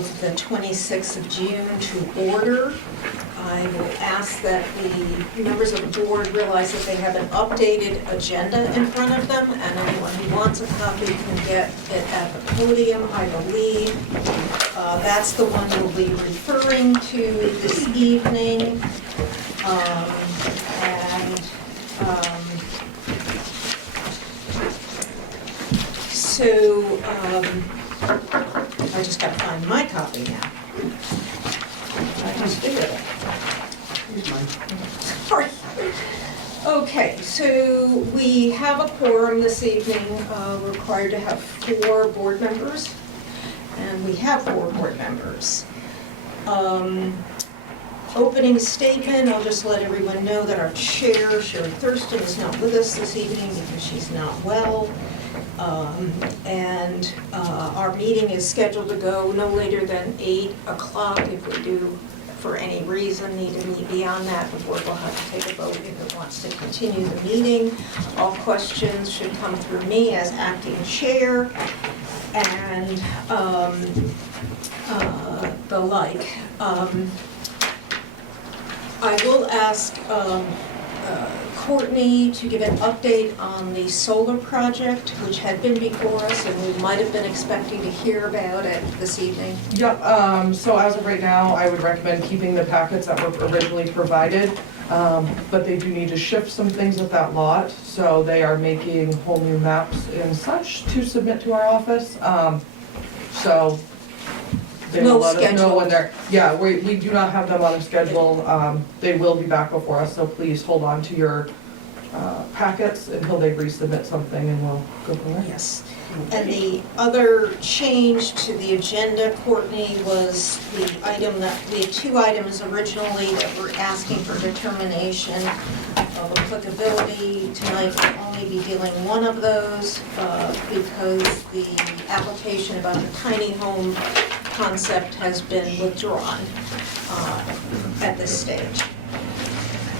of the 26th of June to order. I will ask that the members of the board realize that they have an updated agenda in front of them, and anyone who wants a copy can get it at the podium, I believe. That's the one you'll be referring to this evening. So I just got to find my copy now. I just figured it. Here's mine. Sorry. Okay, so we have a quorum this evening. We're required to have 4 board members, and we have 4 board members. Opening statement, I'll just let everyone know that our chair, Sherry Thurston, is not with us this evening because she's not well. Our meeting is scheduled to go no later than 8 o'clock. If we do, for any reason, need to meet beyond that, the board will have to take a vote if it wants to continue the meeting. All questions should come through me as acting chair, and the like. I will ask Courtney to give an update on the solar project, which had been before us, and we might have been expecting to hear about it this evening. Yep, so as of right now, I would recommend keeping the packets that were originally provided, but they do need to shift some things with that lot, so they are making whole new maps and such to submit to our office. So they will let us know when they're, yeah, we do not have them on a schedule. They will be back before us, so please hold on to your packets until they resubmit something, and we'll go from there. Yes. And the other change to the agenda, Courtney, was the item that, we had 2 items originally that were asking for determination of applicability. Tonight we'll only be dealing one of those because the application about the tiny home concept has been withdrawn at this stage.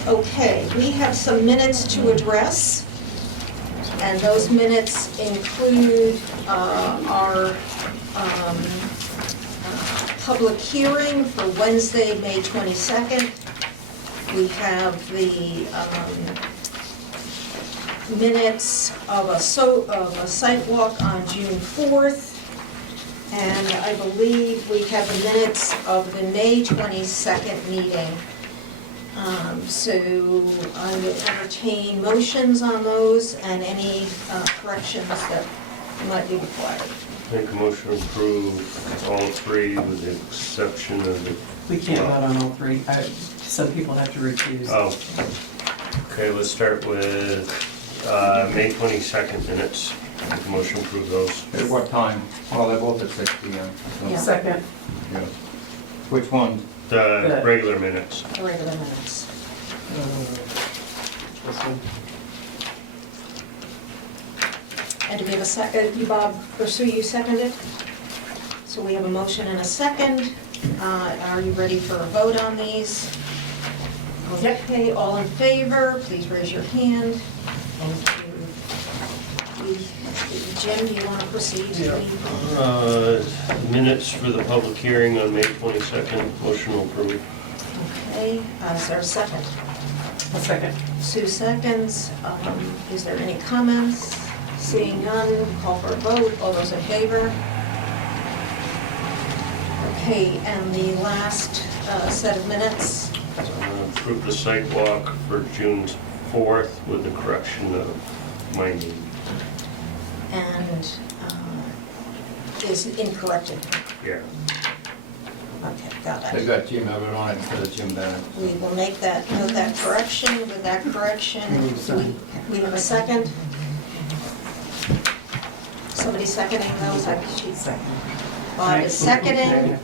Okay, we have some minutes to address, and those minutes include our public hearing for Wednesday, May 22nd. We have the minutes of a site walk on June 4th. And I believe we have the minutes of the May 22nd meeting. So I would entertain motions on those and any corrections that might be required. Make a motion to approve all 3 with the exception of the... We can't vote on all 3. Some people have to recuse. Oh. Okay, let's start with May 22nd minutes. Make a motion to approve those. At what time? Well, they're both at 6 p.m. so- Yeah. Second. Yeah. Which one? The regular minutes. The regular minutes. This one. And do we have a second? You, Bob, or Sue, you seconded? So we have a motion and a second. Are you ready for a vote on these? Okay, all in favor, please raise your hand. Thank you. Jim, do you want to proceed? Minutes for the public hearing on May 22nd. Motion to approve. Okay, is there a second? A second. Sue seconds. Is there any comments? Seeing none, call for a vote. All those in favor? Okay, and the last set of minutes? Approve the site walk for June 4th with the correction of my name. And is incorrected. Yeah. Okay, got They've it. got Jim Everett on it instead of Jim Bennett. We will make that, note that correction. With that correction, we have a second. Somebody seconding those? She's second. Bob is seconding.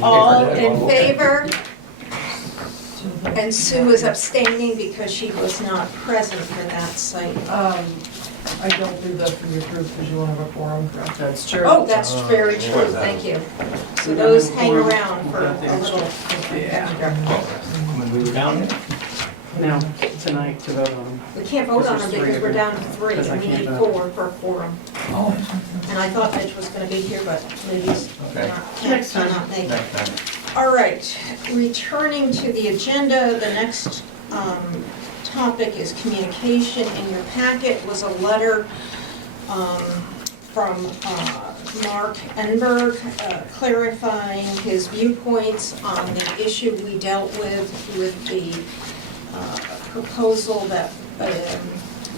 All in favor? And Sue is abstaining because she was not present for that site. I don't do that for you approved because you won't have a quorum. That's true. Oh, that's very true, thank you. So those hang around for a little. Yeah. When we were down there? No, tonight to vote on them. We can't vote on them Because there's because we're three down to 3, Because I and we can't need vote. 4 for a quorum. Oh, And I thought Mitch was gonna be here, but maybe he's Okay. Next time. cannot make it. Next time. All right, returning to the agenda, the next topic is communication. In your packet was a letter from Mark Enberg clarifying his viewpoints on the issue we dealt with the proposal that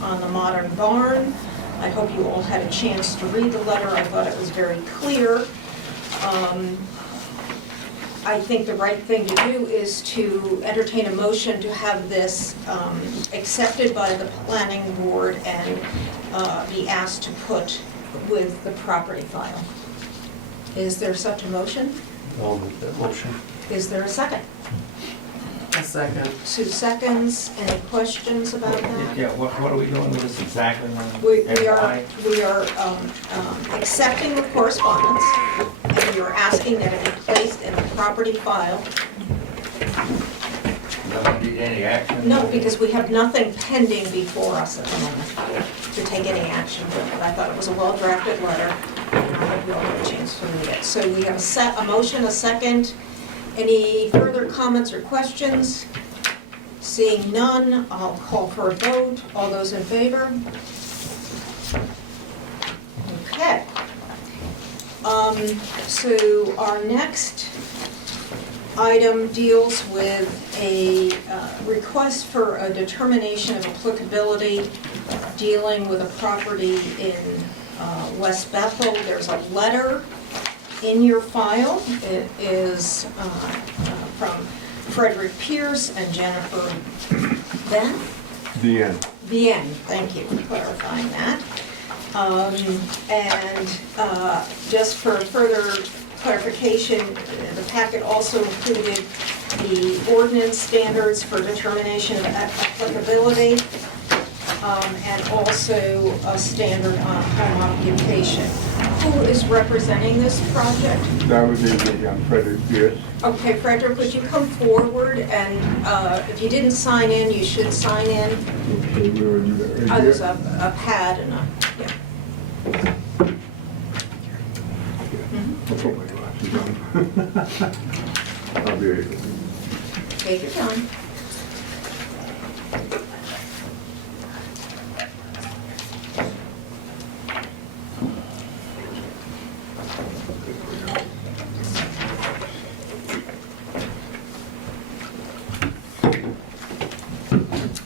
on the modern barn. I hope you all had a chance to read the letter. I thought it was very clear. I think the right thing to do is to entertain a motion to have this accepted by the planning board and be asked to put with the property file. Is there such a motion? I'll make that motion. Is there a second? a second. 2 seconds. Any questions about that? Yeah, what are we doing with this exactly? We are accepting the correspondence, and we are asking that it be placed in the property file. Doesn't need any action? No, because we have nothing pending before us at the moment to take any action with it. I thought it was a well-drafted letter, and I hope you all have a chance to read it. So we have a motion, a second. Any further comments or questions? Seeing none, I'll call for a vote. All those in favor? Okay. So our next item deals with a request for a determination of applicability dealing with a property in West Bethel. There's a letter in your file. It is from Frederick Pierce and Jennifer Ben? The end. Bien, thank you for clarifying that. Just for further clarification, the packet also included the ordinance standards for determination of applicability, and also a standard on home occupation. Who is representing this project? That would be the Frederick Pierce. Okay, Frederick, would you come forward, and if you didn't sign in, you should sign in. Okay, we will do that right There's here. a pad and a, yeah. I'll put my glasses on. I'll be able to. Take your time.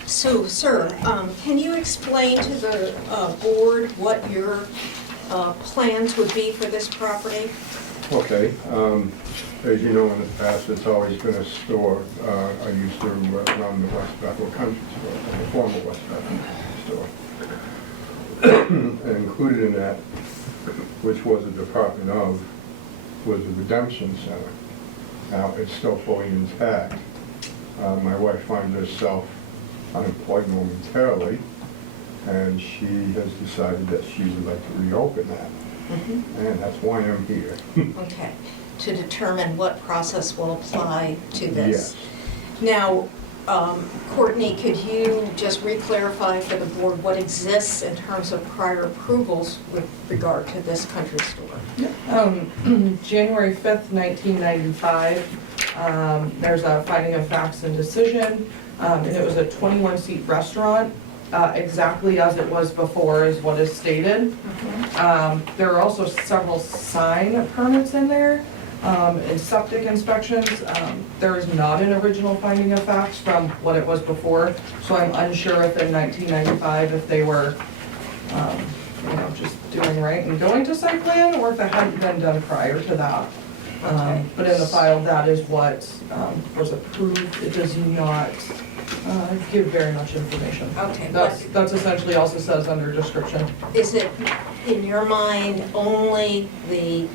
So, sir, can you explain to the board what your plans would be for this property? Okay, as you know, in the past, it's always been a store. I used to run the West Bethel Country Store, the former West Bethel store. And included in that, which was a department of, was the Redemption Center. Now, it's still fully intact. My wife finds herself unemployed momentarily, and she has decided that she would like to reopen that. And that's why I'm here. Okay, to determine what process will apply to this. Yes. Now, Courtney, could you just re-clarify for the board what exists in terms of prior approvals with regard to this country store? January 5th, 1995, there's a finding of facts and decision, and it was a 21-seat restaurant, exactly as it was before is what is stated. There are also several sign permits in there, and septic inspections. There is not an original finding of facts from what it was before, so I'm unsure if in 1995 if they were just doing right and going to site plan, or if it hadn't been done prior to that. But in the file, that is what was approved. It does not give very much information. Okay, That's essentially also says under description. is it, in your mind, only the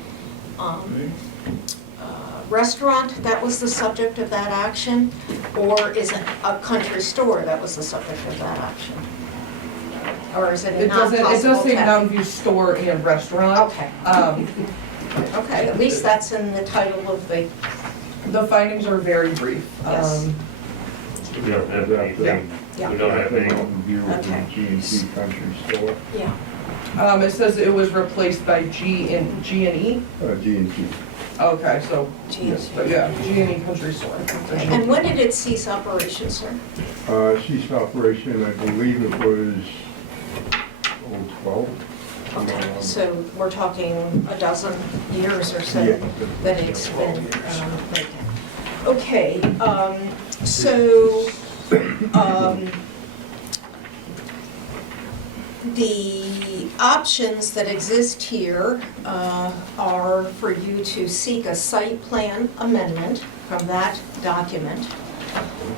restaurant that was the subject of that action? Or is it a country store that was the subject of that action? Or is it a It does non-possible say test? Mountain View Store and Restaurant. Okay, Um, okay, at least that's in the title of the, The findings are very brief. Yes. We don't have anything, yeah, we don't have any. Mountain View is Okay. a G&T Country Store. yeah. It says it was replaced by G&E. G&T. Okay, so, Geez. but yeah, G&E Country Store. And when did it cease operation, sir? Ceased operation, I believe it was 12. So we're talking a dozen years or so Yeah. that it's been breaking. Okay, so the options that exist here are for you to seek a site plan amendment from that document,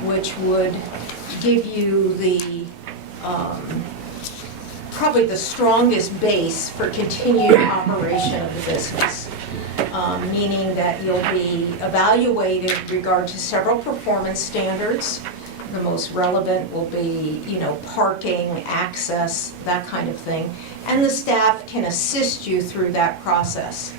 which would give you the probably the strongest base for continued operation of the business, meaning that you'll be evaluated in regard to several performance standards. The most relevant will be, parking, access, that kind of thing. And the staff can assist you through that process.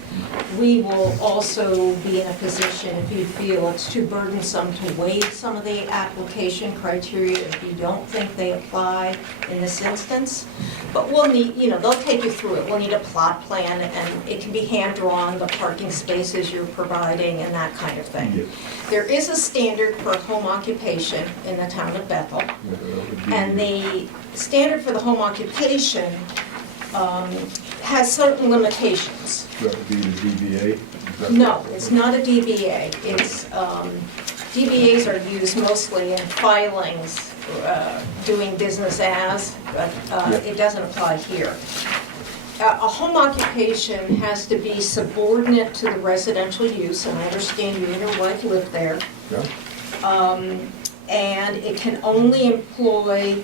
We will also be in a position, if you feel it's too burdensome, to waive some of the application criteria if you don't think they apply in this instance. But we'll need, they'll take you through it. We'll need a plot plan, and it can be hand-drawn, the parking spaces you're providing and that kind of thing. Yes. There is a standard for home occupation in the town of Bethel. And the standard for the home occupation has certain limitations. That would be the DBA? Is that- No, it's not a DBA. It's, DBAs are used mostly in filings, doing business as, but it doesn't apply here. A home occupation has to be subordinate to the residential use, and I understand you and your wife live there. Yeah? And it can only employ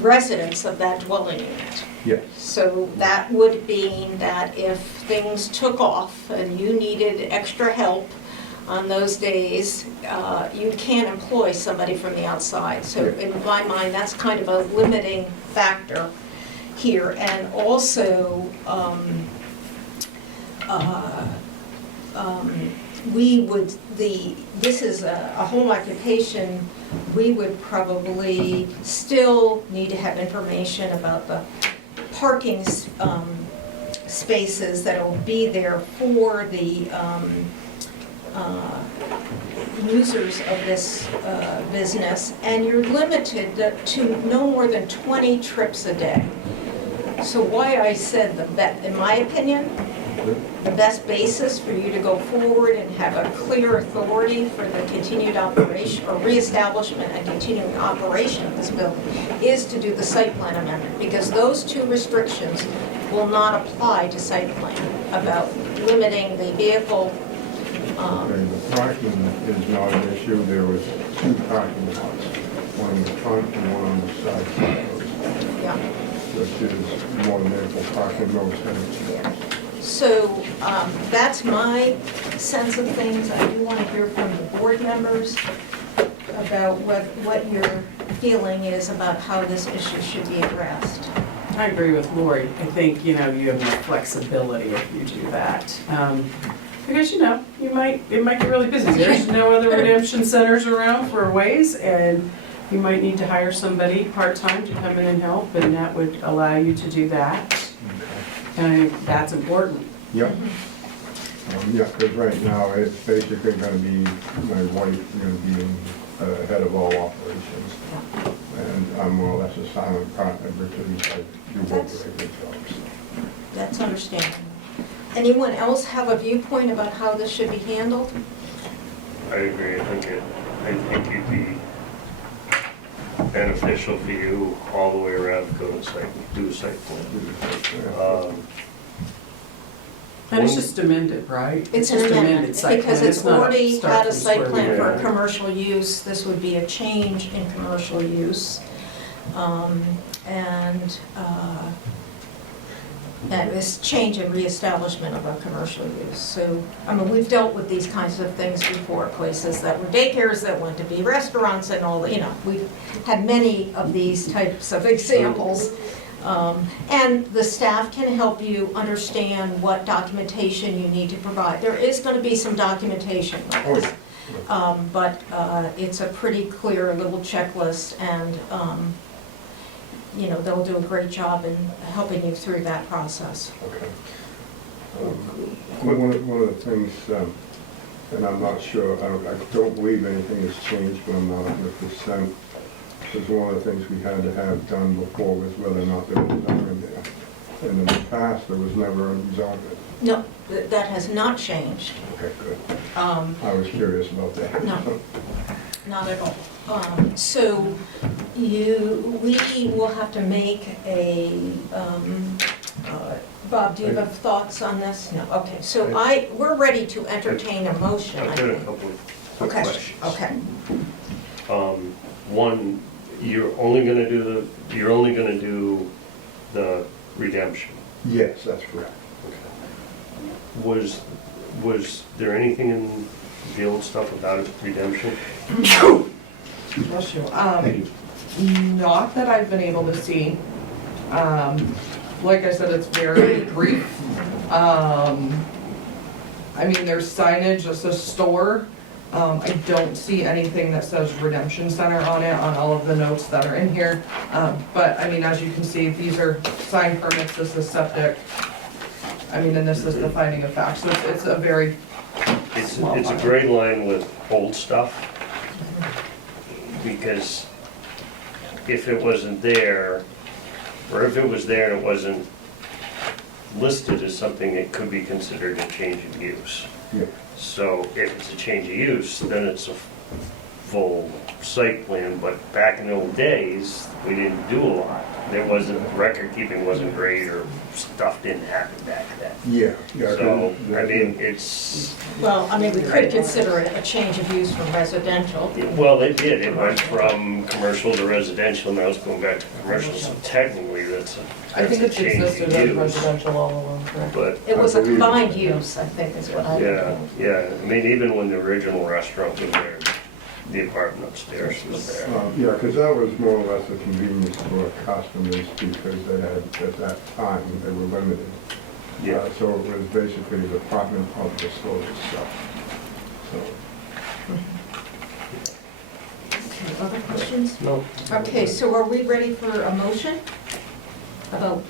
residents of that dwelling unit. Yes. So that would mean that if things took off and you needed extra help on those days, you can't employ somebody from the outside. So in my mind, that's kind of a limiting factor here. And also, this is a home occupation, we would probably still need to have information about the parking spaces that will be there for the users of this business, and you're limited to no more than 20 trips a day. So why I said that, in my opinion, the best basis for you to go forward and have a clear authority for the continued operation or reestablishment and continuing operation of this building is to do the site plan amendment, because those two restrictions will not apply to site plan about limiting the vehicle. Okay, the parking is not an issue. There was 2 parking lots, one in the front and one on the side, Yeah. which is more than ample parking, no expense. So that's my sense of things. I do want to hear from the board members about what your feeling is about how this issue should be addressed. I agree with Lori. I think, you have more flexibility if you do that. Because, it might get really busy. There's no other redemption centers around for a ways, and you might need to hire somebody part-time to come in and help, and that would allow you to do that. And I think that's important. Yep. Yeah, because right now, it's basically going to be my wife going to be in head of all operations. And I'm more or less a silent partner because I do both very good jobs. That's understandable. Anyone else have a viewpoint about how this should be handled? I agree, I think it'd be beneficial for you all the way around to go to site, do a site plan. And it's just amended, right? It's an just amendment, site because plan. it's not already start had a from site square plan one. for Yeah. commercial use. This would be a change in commercial use. And this change and reestablishment of a commercial use. So, we've dealt with these kinds of things before, places that were daycares that went to be restaurants and all, we've had many of these types of examples. And the staff can help you understand what documentation you need to provide. There is going to be some documentation with Oh, this, but it's a pretty clear little checklist, and they'll do a great job in helping you through that process. Okay. One of the things, and I'm not sure, I don't believe anything has changed, but I'm not 100%. Because one of the things we had to have done before was whether or not there was a zoning there. And in the past, there was never any zoning. No, that has not changed. Okay, good. Um, I was curious about that. No. Not at all. So we will have to make a, Bob, do you have thoughts on this? No, okay, so we're ready to entertain a motion, I I've got a think. couple of quick Okay, questions. okay. One, you're only gonna do the redemption. Yes, that's correct. Was there anything in the old stuff about redemption? Bless you. Not that I've been able to see. Like I said, it's very brief. I mean, there's signage, it says store. I don't see anything that says Redemption Center on it, on all of the notes that are in here. But, I mean, as you can see, these are sign permits, this is septic. I mean, and this is the finding of facts, so it's a very small It's a file. gray line with old stuff. Because if it wasn't there, or if it was there and it wasn't listed as something, it could be considered a change of use. Yeah. So if it's a change of use, then it's a full site plan, but back in the old days, we didn't do a lot. There wasn't, record keeping wasn't great, or stuff didn't happen back then. Yeah. So, I mean, it's, Well, I mean, we could consider it a change of use from residential. well, it did, it went from commercial to residential, now it's going back to commercial, so technically that's I think a it's change existed of as use. residential all along, correct? But, It was a I believe- combined use, I think, is what I yeah, recall. yeah, I mean, even when the original restaurant was there, the apartment upstairs was there. Yeah, because that was more or less a convenience for customers because they had, at that time, they were limited. Yeah, So it was basically the apartment of the store itself. So, Okay, other questions? no, Okay, so are we ready for a motion about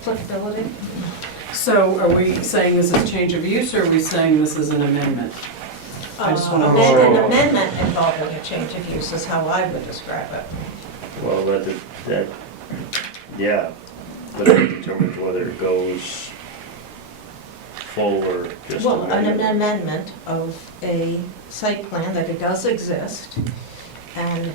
applicability? So are we saying this is change of use, or are we saying this is an amendment? I just wanna An make sure. amendment involving a change of use is how I would describe it. well, yeah, but it determines whether it goes full or just Well, an amendment. amendment of a site plan that it does exist and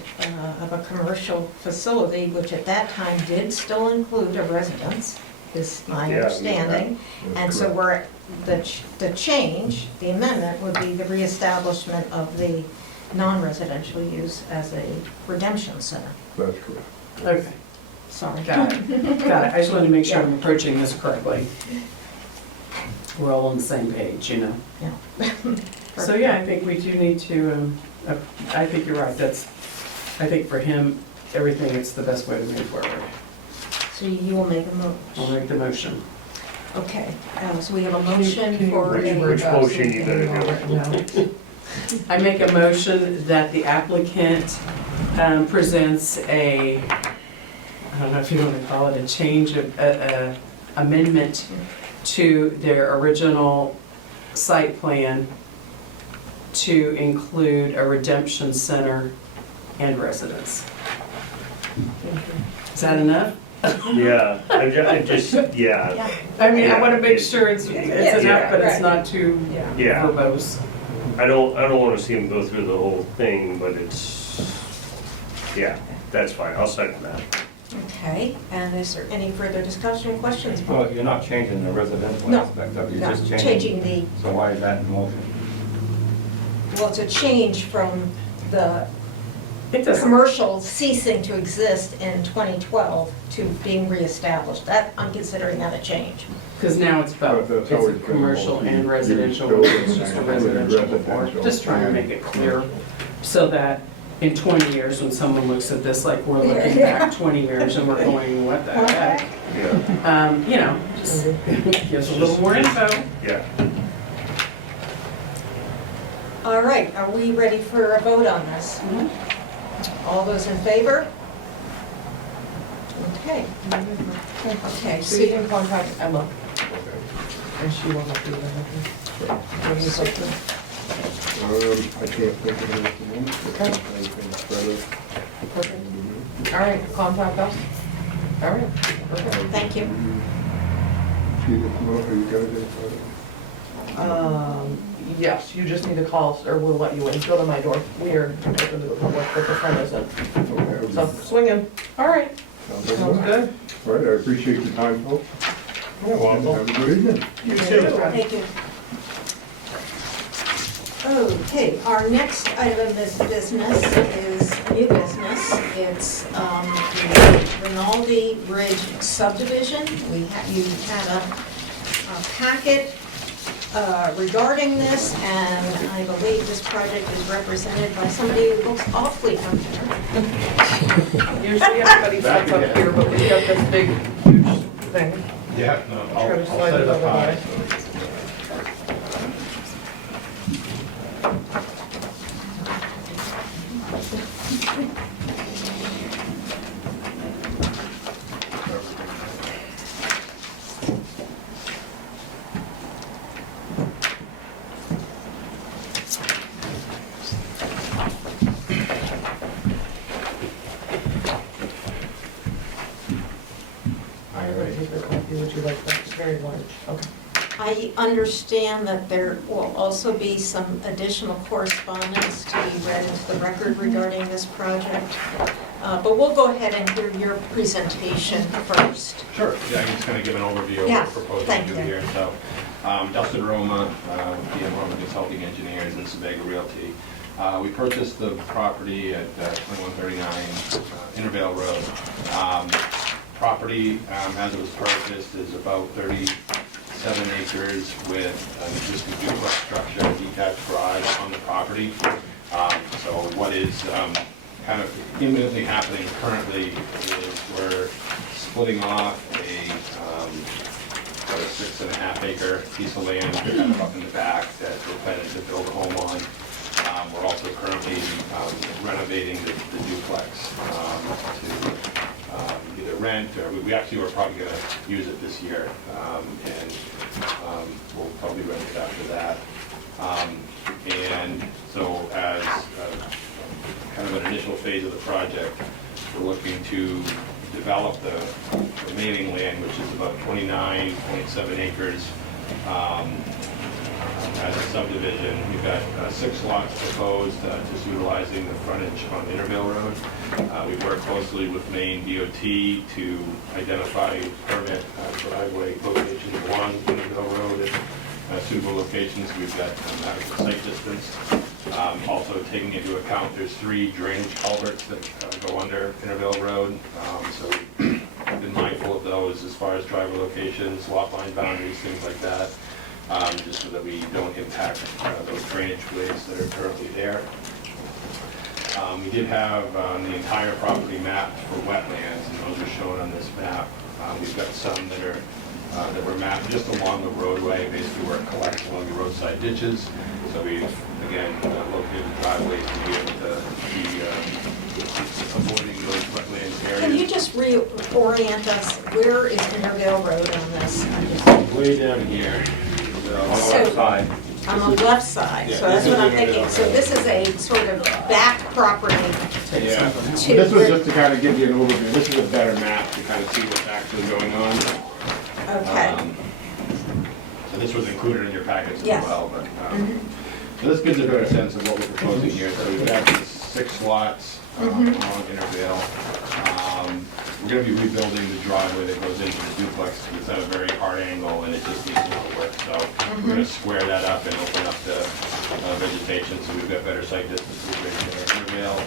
of a commercial facility, which at that time did still include a residence, is my Yeah, understanding. that's And so correct. the change, the amendment would be the reestablishment of the non-residential use as a redemption center. That's correct. Okay, Sorry. got it, got it. I just wanted to make sure I'm approaching this correctly. We're all on the same page, you know? Yeah. So, yeah, I think we do need to, I think you're right, I think for him, everything, it's the best way to move forward. So you will make a I'll motion. make the motion. Okay, so we have a Can you motion for read a, word Which back so motion we you can gonna do? all write it down? I make a motion that the applicant presents a, I don't know if you want to call it a change of, amendment to their original site plan to include a redemption center and residence. Is that enough? Yeah, I just, yeah, yeah, I mean, I want to Yeah. make sure it's enough, but it's right. not too yeah. verbose. I don't wanna see him go through the whole thing, but it's, yeah, that's fine, I'll second that. okay, and is there any further discussion, questions? Well, you're not changing the residential No. aspect of it, you're No, just changing the, So why is that in motion? well, it's a change from the It doesn't, commercial ceasing to exist in 2012 to being reestablished. That, I'm considering that a change. because now it's both, But it's that's a always been commercial multi- and use residential, building it's just a and residential before. residential. Just trying to make it clear, so that in 20 years, when someone looks at this, like we're looking back 20 years and we're going, what the heck? Yeah, You know, just gives a little more info. yeah. All right, are we ready for a vote on this? All those in favor? Okay, okay, So so you can contact Emma, Okay. and she will help you with everything. Do you have any questions? I can't think of anything at the moment. Okay. Anything further? Perfect. All right, contact us. All right, perfect. thank you. See this tomorrow, are you guys in Friday? Yes, you just need to call us, or we'll let you in. Go to my door. We are open to the public, but the front isn't. Okay. So swing in. All right, Sounds like sounds that. good. All right, I appreciate your time, folks. And have a good evening. You Thank you. Okay, our next item of business is new business. It's the Rinaldi Ridge subdivision. You had a packet regarding this, and I believe this project is represented by somebody who looks awfully familiar. Usually everybody sits up here, but we've got this big, huge thing. Yeah, no, Try to slide it over high. there. I would take your copy, would you like that? It's very large. Okay. I understand that there will also be some additional correspondence to be read into the record regarding this project. But we'll go ahead and hear your presentation first. Sure, yeah, I can just kind of give an overview of Yeah, what we're proposing thank to do you. here. So, Dustin Roma, PM Roma Consulting Engineers and Sebago Realty. We purchased the property at 2139 Intervale Road. Property, as it was purchased, is about 37 acres with an existing duplex structure, a detached garage on the property. So what is kind of imminently happening currently is we're splitting off about a 6.5 acre piece of land kind of up in the back that we're planning to build a home on. We're also currently renovating the duplex to either rent, or we actually were probably going to use it this year, and we'll probably rent it after that. And so as kind of an initial phase of the project, we're looking to develop the remaining land, which is about 29.7 acres, as a subdivision. We've got 6 lots proposed, just utilizing the frontage on Intervale Road. We've worked closely with Maine DOT to identify permit driveway locations along Intervale Road and suitable locations. We've got adequate site distance. Also taking into account, there's 3 drainage culverts that go under Intervale Road. So we've been mindful of those as far as driveway locations, lot line boundaries, things like that. Just so that we don't impact those drainage ways that are currently there. We did have the entire property mapped for wetlands, and those are shown on this map. We've got some that were mapped just along the roadway, basically where it collects along the roadside ditches. So we've, again, located driveways to be able to be avoiding those wetland areas. Can you just reorient us? Where is Intervale Road on this? Way down here, on the left side. On the left side, so that's what I'm thinking. So this is a sort of back property Yeah, to this was just to kind of give you an overview. This is a better map to kind of see what's actually going on. Okay. So this was included in your packets as Yes. well, but, so this gives a better sense of what we're proposing here. So we've got these 6 lots along Intervale. We're gonna be rebuilding the driveway that goes into the duplex, because it's at a very hard angle and it just needs more work. So we're gonna square that up and open up the vegetation, so we've got better sight distances right there at Intervale.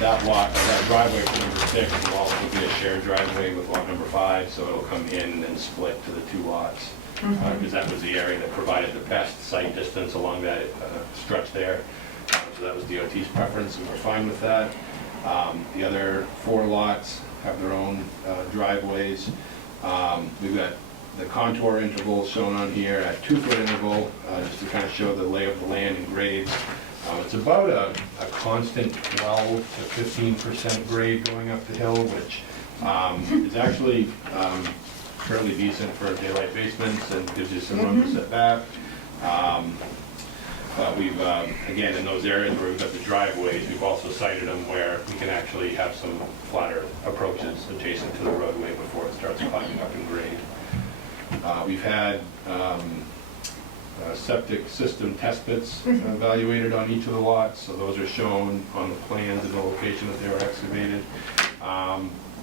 That driveway for number 6 will also be a shared driveway with lot number 5, so it'll come in and split to the 2 lots. Because that was the area that provided the best sight distance along that stretch there. So that was DOT's preference, and we're fine with that. The other 4 lots have their own driveways. We've got the contour intervals shown on here at 2-foot interval, just to kind of show the lay of the land and grades. It's about a constant 12 to 15% grade going up the hill, which It's actually fairly decent for daylight basements and gives you some room to sit back. But we've, again, in those areas where we've got the driveways, we've also cited them where we can actually have some flatter approaches adjacent to the roadway before it starts climbing up in grade. We've had septic system test pits evaluated on each of the lots, so those are shown on the plans in the location that they were excavated.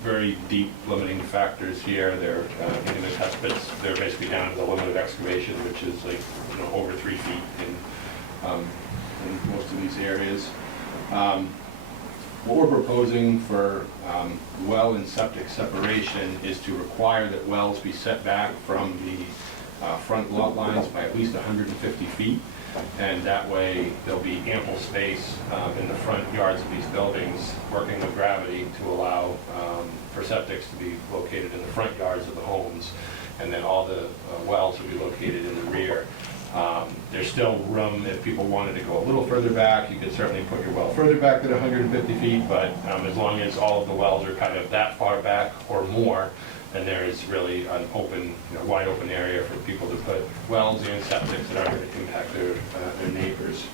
Very deep limiting factors here. They're in the test pits, they're basically down to the limit of excavation, which is like, you know, over 3 feet in most of these areas. What we're proposing for well and septic separation is to require that wells be set back from the front lot lines by at least 150 feet. And that way there'll be ample space in the front yards of these buildings, working with gravity to allow for septics to be located in the front yards of the homes. And then all the wells will be located in the rear. There's still room if people wanted to go a little further back. You could certainly put your well further back than 150 feet, but as long as all of the wells are kind of that far back or more, then there is really an open, wide open area for people to put wells and septics that aren't going to impact their neighbors.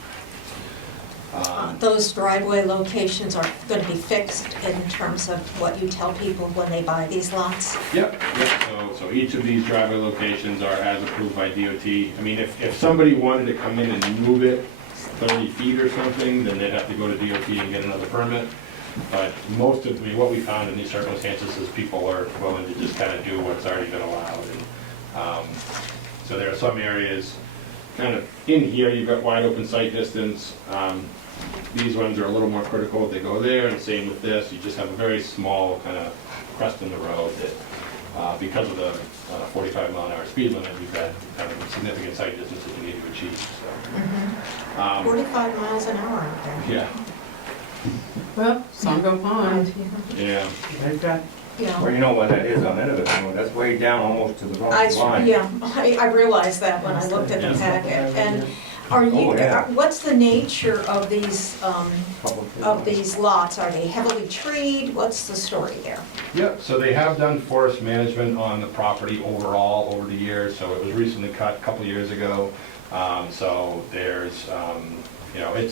Those driveway locations are going to be fixed in terms of what you tell people when they buy these lots? Yep. So each of these driveway locations are as approved by DOT. I mean, if somebody wanted to come in and move it 30 feet or something, then they'd have to go to DOT and get another permit. But what we found in these circumstances is people are willing to just kind of do what's already been allowed. And, so there are some areas, kind of in here, you've got wide open sight distance. These ones are a little more critical. They go there, and same with this. You just have a very small kind of crest in the road that, because of the 45-mile-an-hour speed limit, you've got kind of significant sight distance that you need to achieve. So, 45 miles an hour out there. yeah. Well, Songo Pond, Yeah. they've got, Yeah. Well, you know what that is on Innovative Road, that's way down almost to the wrong line. I realized that when I looked at the packet. And are you, Oh, yeah. what's the nature of these Couple of lots? Are they heavily treed? What's the story there? Yep, so they have done forest management on the property overall over the years, so it was recently cut a couple years ago. So there's,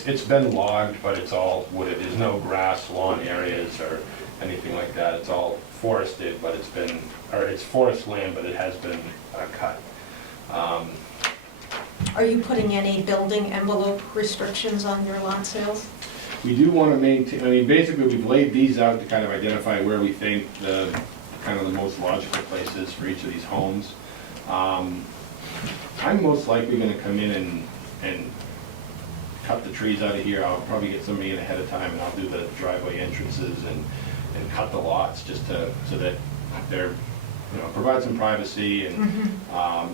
it's been logged, but it's all wooded. There's no grass, lawn areas, or anything like that. It's all forested, but it's forest land, but it has been cut. Are you putting any building envelope restrictions on your lot sales? We do want to maintain, basically we've laid these out to kind of identify where we think the most logical places for each of these homes. I'm most likely going to come in and cut the trees out of here. I'll probably get somebody in ahead of time, and I'll do the driveway entrances and cut the lots just so that they're, provide some privacy and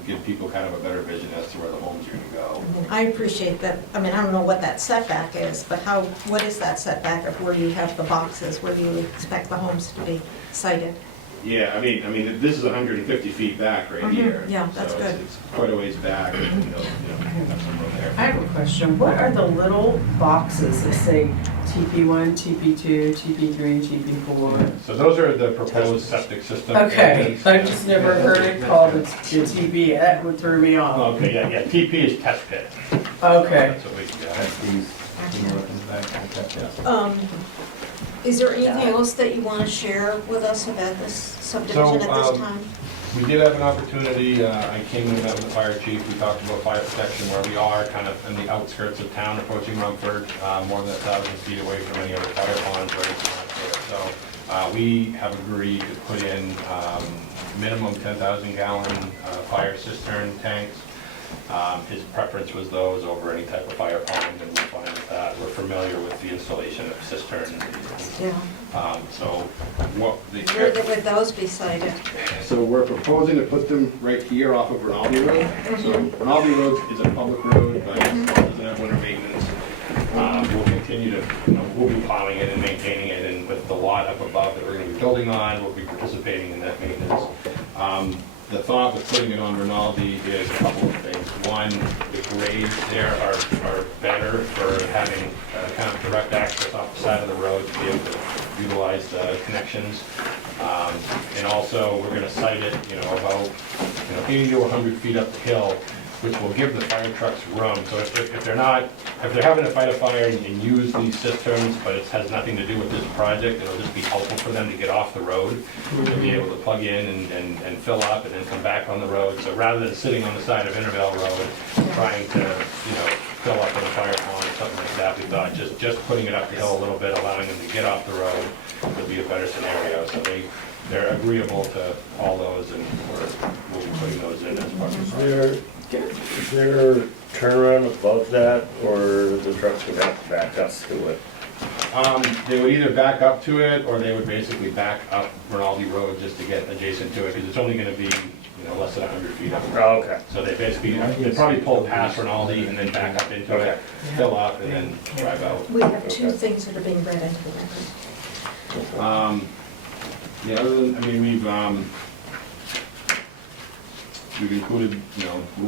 give people kind of a better vision as to where the homes are going to go. I appreciate that. I don't know what that setback is, but what is that setback of where you have the boxes, where you expect the homes to be sited? Yeah, this is 150 feet back right here. Yeah, that's so good. It's quite a ways back, and have some room there. I have a question. What are the little boxes that say TP1, TP2, TP3, TP4? So those are the proposed septic system. Okay, areas. I've just never heard it called the TP. That would throw me off. Okay, yeah, TP is test pit. Okay. That's what we got. That's these, Is there anything else that you want to share with us about this subdivision at this time? We did have an opportunity, I came and met with the fire chief, we talked about fire protection where we are, kind of in the outskirts of town approaching Rumford, more than 1,000 feet away from any other fire ponds or anything like that. So we have agreed to put in minimum 10,000 gallon fire cistern tanks. His preference was those over any type of fire pond, and we're fine with that. We're familiar with the installation of cisterns. Yeah. So what the... Where would those be sited? So we're proposing to put them right here off of Rinaldi Road. So Rinaldi Road is a public road, but it doesn't have winter maintenance. We'll continue to, we'll be plowing it and maintaining it, and with the lot up above that we're going to be building on, we'll be participating in that maintenance. The thought with putting it on Rinaldi is a couple of things. One, the grades there are better for having kind of direct access off the side of the road to be able to utilize the connections. And also, we're gonna site it, about, 80 to 100 feet up the hill, which will give the fire trucks room. So if they're having to fight a fire and use these cisterns, but it has nothing to do with this project, it'll just be helpful for them to get off the road, to be able to plug in and fill up and then come back on the road. So rather than sitting on the side of Intervale Road, trying to, fill up in a fire pond or something like that, we thought just putting it up the hill a little bit, allowing them to get off the road would be a better scenario. So they're agreeable to all those, and we'll be putting those in as part of the project. Is there turnaround above that, or the trucks would have to back up to it? They would either back up to it, or they would basically back up Rinaldi Road just to get adjacent to it, because it's only gonna be, less than 100 feet up. Oh, okay. So they basically, they'd probably pull past Rinaldi and then back up into it, fill up, and then drive out. We have two things that are being read into the record. Yeah, other than, we've included,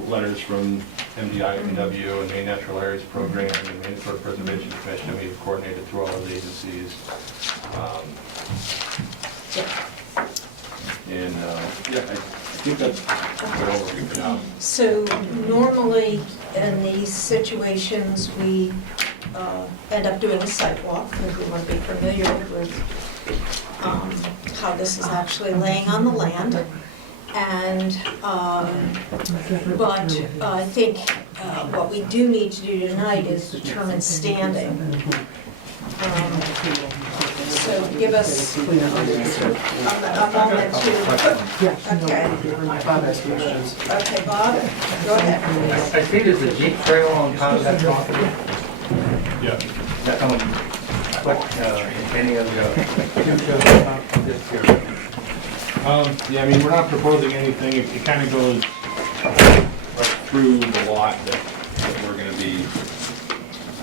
letters from MDI&W and Maine Natural Areas Program and Maine Historic Preservation Commission. We've coordinated through all those agencies. And, I think that's good overview for now. So normally, in these situations, we end up doing a site walk, because we want to be familiar with how this is actually laying on the land. And, but I think what we do need to do tonight is determine standing. So give us a moment to, okay. Bob has questions. Okay, Bob, go ahead. I see there's a Jeep trail on top of that property. Yeah. That, any of the future this year? We're not proposing anything. It kind of goes right through the lot that we're gonna be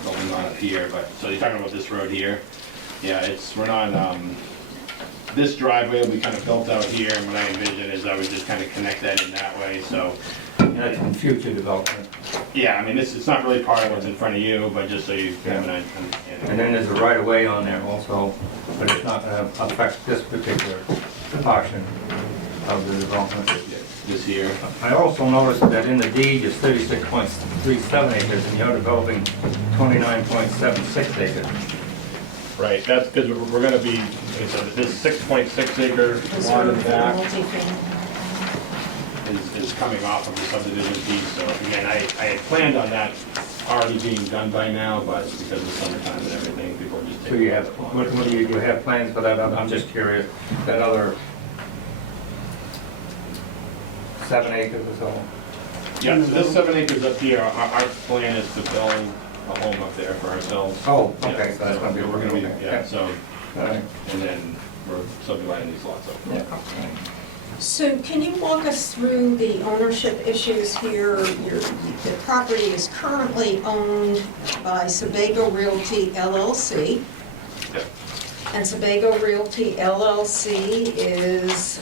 building on up here, but, so you're talking about this road here? Yeah, we're not, this driveway will be kind of built out here, and what I envision is I would just kind of connect that in that way, so. That's in future development. Yeah, it's not really part of what's in front of you, but just so you have an understanding. And then there's a right of way on there also, but it's not gonna affect this particular portion of the development. This here. I also noticed that in the deed is 36.37 acres and you're developing 29.76 acres. Right, that's because we're gonna be, so this 6.6 acre lot in the back is coming off of the subdivision piece. So again, I had planned on that already being done by now, but because of summertime and everything, people are just So taking. you have, what do you have plans for that other, I'm just curious, that other 7 acres or so? Yeah, so this 7 acres up here, our plan is to build a home up there for ourselves. Oh, okay, Yeah, so that's gonna be, we're gonna be, yeah, so, All right. and then we're subdividing these lots up. Yeah. So can you walk us through the ownership issues here? The property is currently owned by Sebago Realty LLC. Yep. And Sebago Realty LLC is,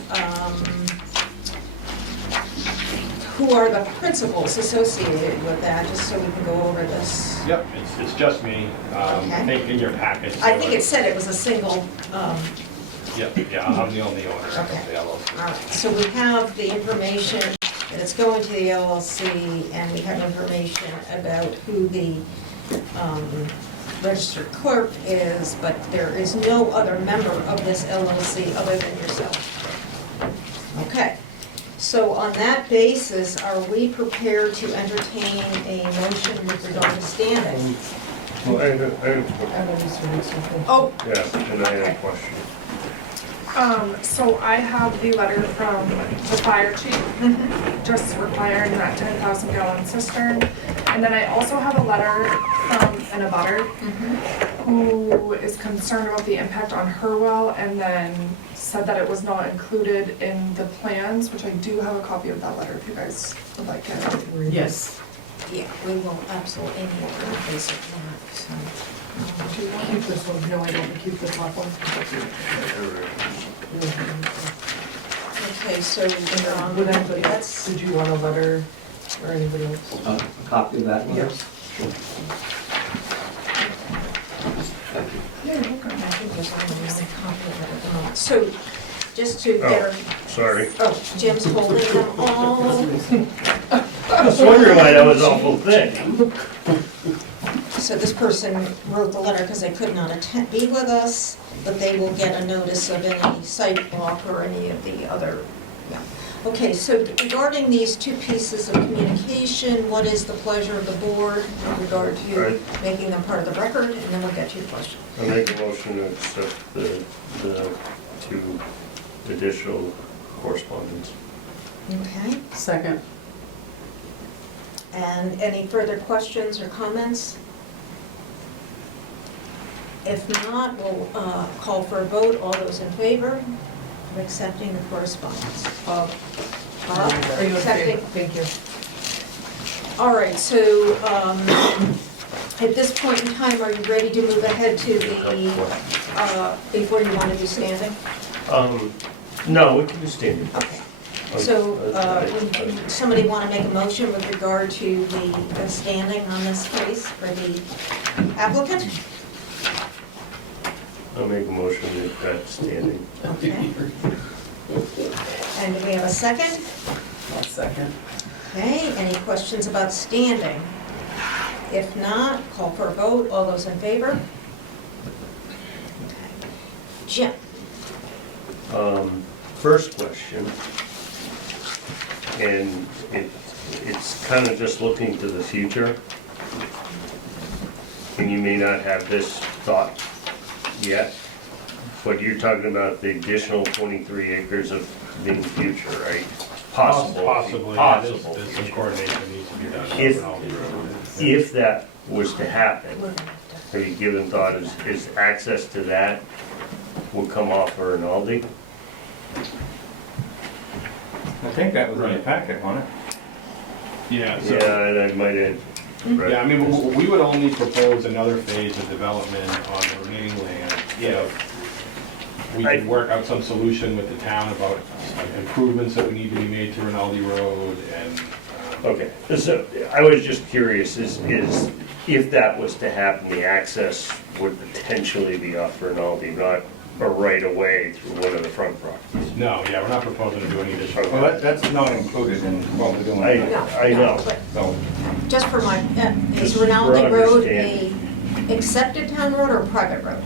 who are the principals associated with that, just so we can go over this? Yep, it's just me. I Okay. think in your package. I think it said it was a single, Yep, yeah, I'm the only owner of Okay. the LLC. all right, so we have the information that it's going to the LLC, and we have information about who the registered clerk is, but there is no other member of this LLC other than yourself. Okay, so on that basis, are we prepared to entertain a motion with regard to standing? Well, I have Oh, yeah, and I have a question. So I have the letter from the fire chief, just requiring that 10,000 gallon cistern. And then I also have a letter from an abutter who is concerned about the impact on her well, and then said that it was not included in the plans, which I do have a copy of that letter if you guys would like it. Yes. yeah, we will absolutely need to basic that, so. Do you want to keep this one? No, I don't keep the top one. Okay, so, Would anybody else, that's, did you want a letter or anybody else? A copy of that one? Yes. So, just to get her, Sorry. oh, Jim's holding them all. I was wondering why that was awful thick. So this person wrote the letter because they could not be with us, but they will get a notice of any site walk or any of the other, yeah. Okay, so regarding these two pieces of communication, what is the pleasure of the board in regard to Right. making them part of the record? And then we'll get to your question. I make a motion to accept the two additional correspondence. Okay, Second. and any further questions or comments? If not, we'll call for a vote. All those in favor of accepting the correspondence? Bob, Are you okay? accepting? Thank you. All right, so at this point in time, are you ready to move ahead to the, before you want to do standing? No, we can do standing. Okay. So, would somebody want to make a motion with regard to the standing on this case for the applicant? I'll make a motion that that's standing. Okay. And do we have a second? I'll second. Okay, any questions about standing? If not, call for a vote. All those in favor? Okay. Jim? First question, and it's kind of just looking to the future. And you may not have this thought yet, but you're talking about the additional 23 acres of being future, right? Possible. Possibly, yeah, there's some coordination needs to be done. If- on all the roads. If that was to happen, have you given thought, is access to that would come off for Rinaldi? I think that was in the Right. packet, wasn't it? Yeah, so. Yeah, and I might have. Yeah, I mean, we would only propose another phase of development on the remaining land if we could work out some solution with the town about improvements that would need to be made to Rinaldi Road and. Okay, so I was just curious, is if that was to happen, the access would potentially be off Rinaldi, not a right of way through one of the front properties? No, yeah, we're not proposing to do any additional. Well, that's not included in what we're doing. I know. But So, just for my, is Just for Rinaldi Road understanding. a accepted town road or a private road?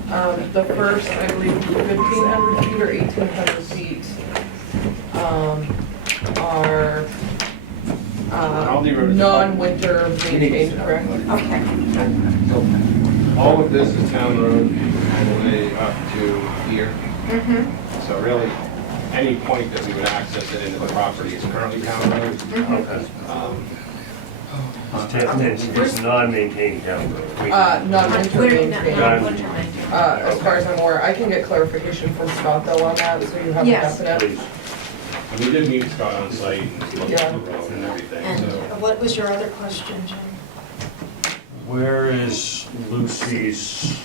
The first, I believe, 1,500 feet or 1,800 feet are Rinaldi Road is- non-winter maintained, correct? Okay, All of this is town road all the way up to here. So really, any point that we would access it into the property is currently town road. Okay. It's non-maintained town road. Non-winter We're maintained. not winter maintained. As far as I'm aware, I can get clarification from Scott though on that, so you have a Yes. definite. Please. And we did meet Scott on site and looked Yeah. at the road and everything, And so. what was your other question, Jim? Where is Lucy's,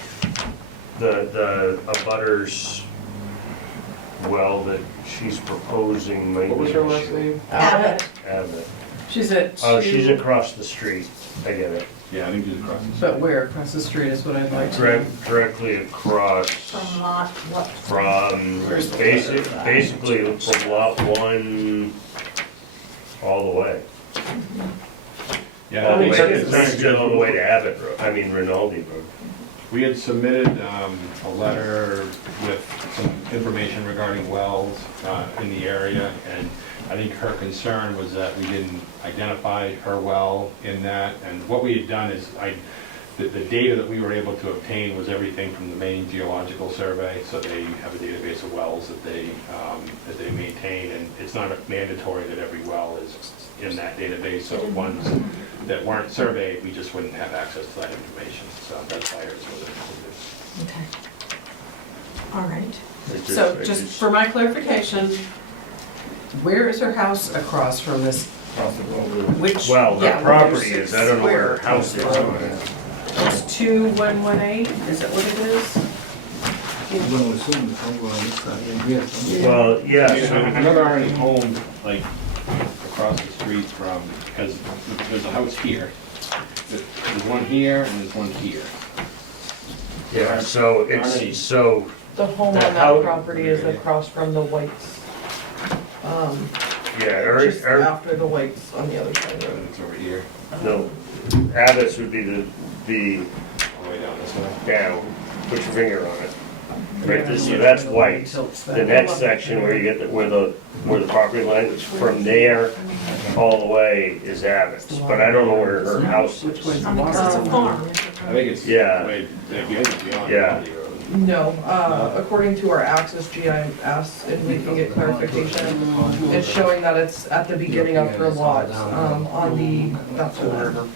the abutters well that she's proposing? What was her last name? Abbott. Abbott. She's at Oh, two- she's across the street, I get it. Yeah, I think just across the But where? Across the street is what I'd like to know. Directly across From lot, what? from, Where's the basically from lot one all the way. Yeah, All I the think way, it's it's just all the way to Abbott Road, I mean Rinaldi Road. we had submitted a letter with some information regarding wells in the area, and I think her concern was that we didn't identify her well in that, and what we had done is, the data that we were able to obtain was everything from the Maine Geological Survey, so they have a database of wells that they maintain, and it's not mandatory that every well is in that database, so ones that weren't surveyed, we just wouldn't have access to that information, so that's why ours was included. Okay. All right. So just for my clarification, where is her house across from this? Which? Well, yeah, her property is, I don't know where her square. house is. It's 2118, is that what it is? Well, as soon as over on this side, yes. Well, yeah, I so, know there aren't any homes, like, across the street from, because there's a house here. There's one here and there's one here. Yeah, so so, The home The on house- that property is across from the Whites. yeah, Eric, Just after the Whites on the other side of the road. It's over here, no, Abbott's would be the all the way down this way. down, put your finger on it. Right, this, so that's white. The next section where you get, where the property line is, from there all the way is Abbott's. But I don't know where her house Which is. way's the I mean, 'cause it's a farm? farm. I think it's, Yeah. wait, it's beyond Yeah. the road. No, according to our Access GIS, and we can get clarification, it's showing that it's at the beginning of her lot, on the, that's the one.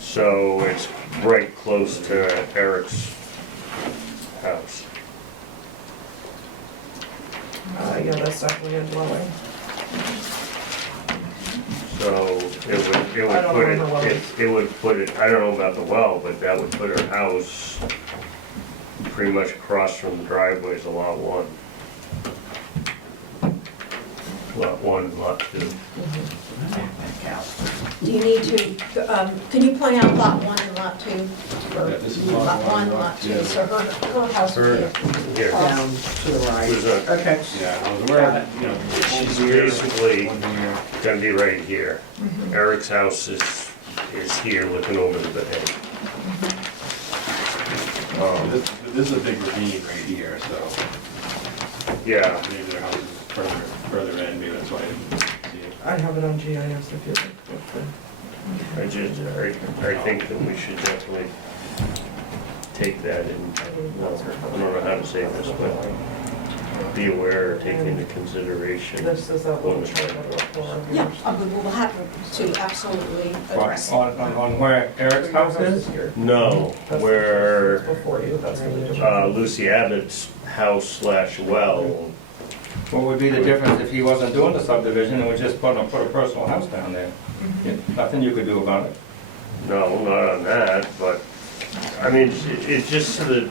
So it's right close to Eric's house. Yeah, that's definitely a dwelling. So it would I put don't know where the well it, it would put it, I don't know about the well, but that would put her house pretty much across from the driveways of lot one. Lot one, lot two. Do you need to, can you point out lot one and lot two? Or Yeah, this is lot one, lot two, so her house would Her, be here, Down to the right. was a, Okay. Yeah, I was aware of, you know. she's one here, basically one here. gonna be right here. Eric's house is here looking over the bay. This is a big ravine right here, so Yeah, maybe their house is further in, maybe that's why I didn't see it. I have it on GIS if you'd like. I think that we should definitely take that in, well, I don't know how to say this, but be aware, take into consideration. This is that little Well, chart on the floor of Yeah, yours. we'll have to absolutely address it. On where Eric's Your house is? here. No, That's where Before you, that's the difference. Lucy Abbott's house slash well, What would be the difference if he wasn't doing the subdivision and was just put a personal house down there? Yeah, nothing you could do about it. no, not on that, but, I mean, it's just that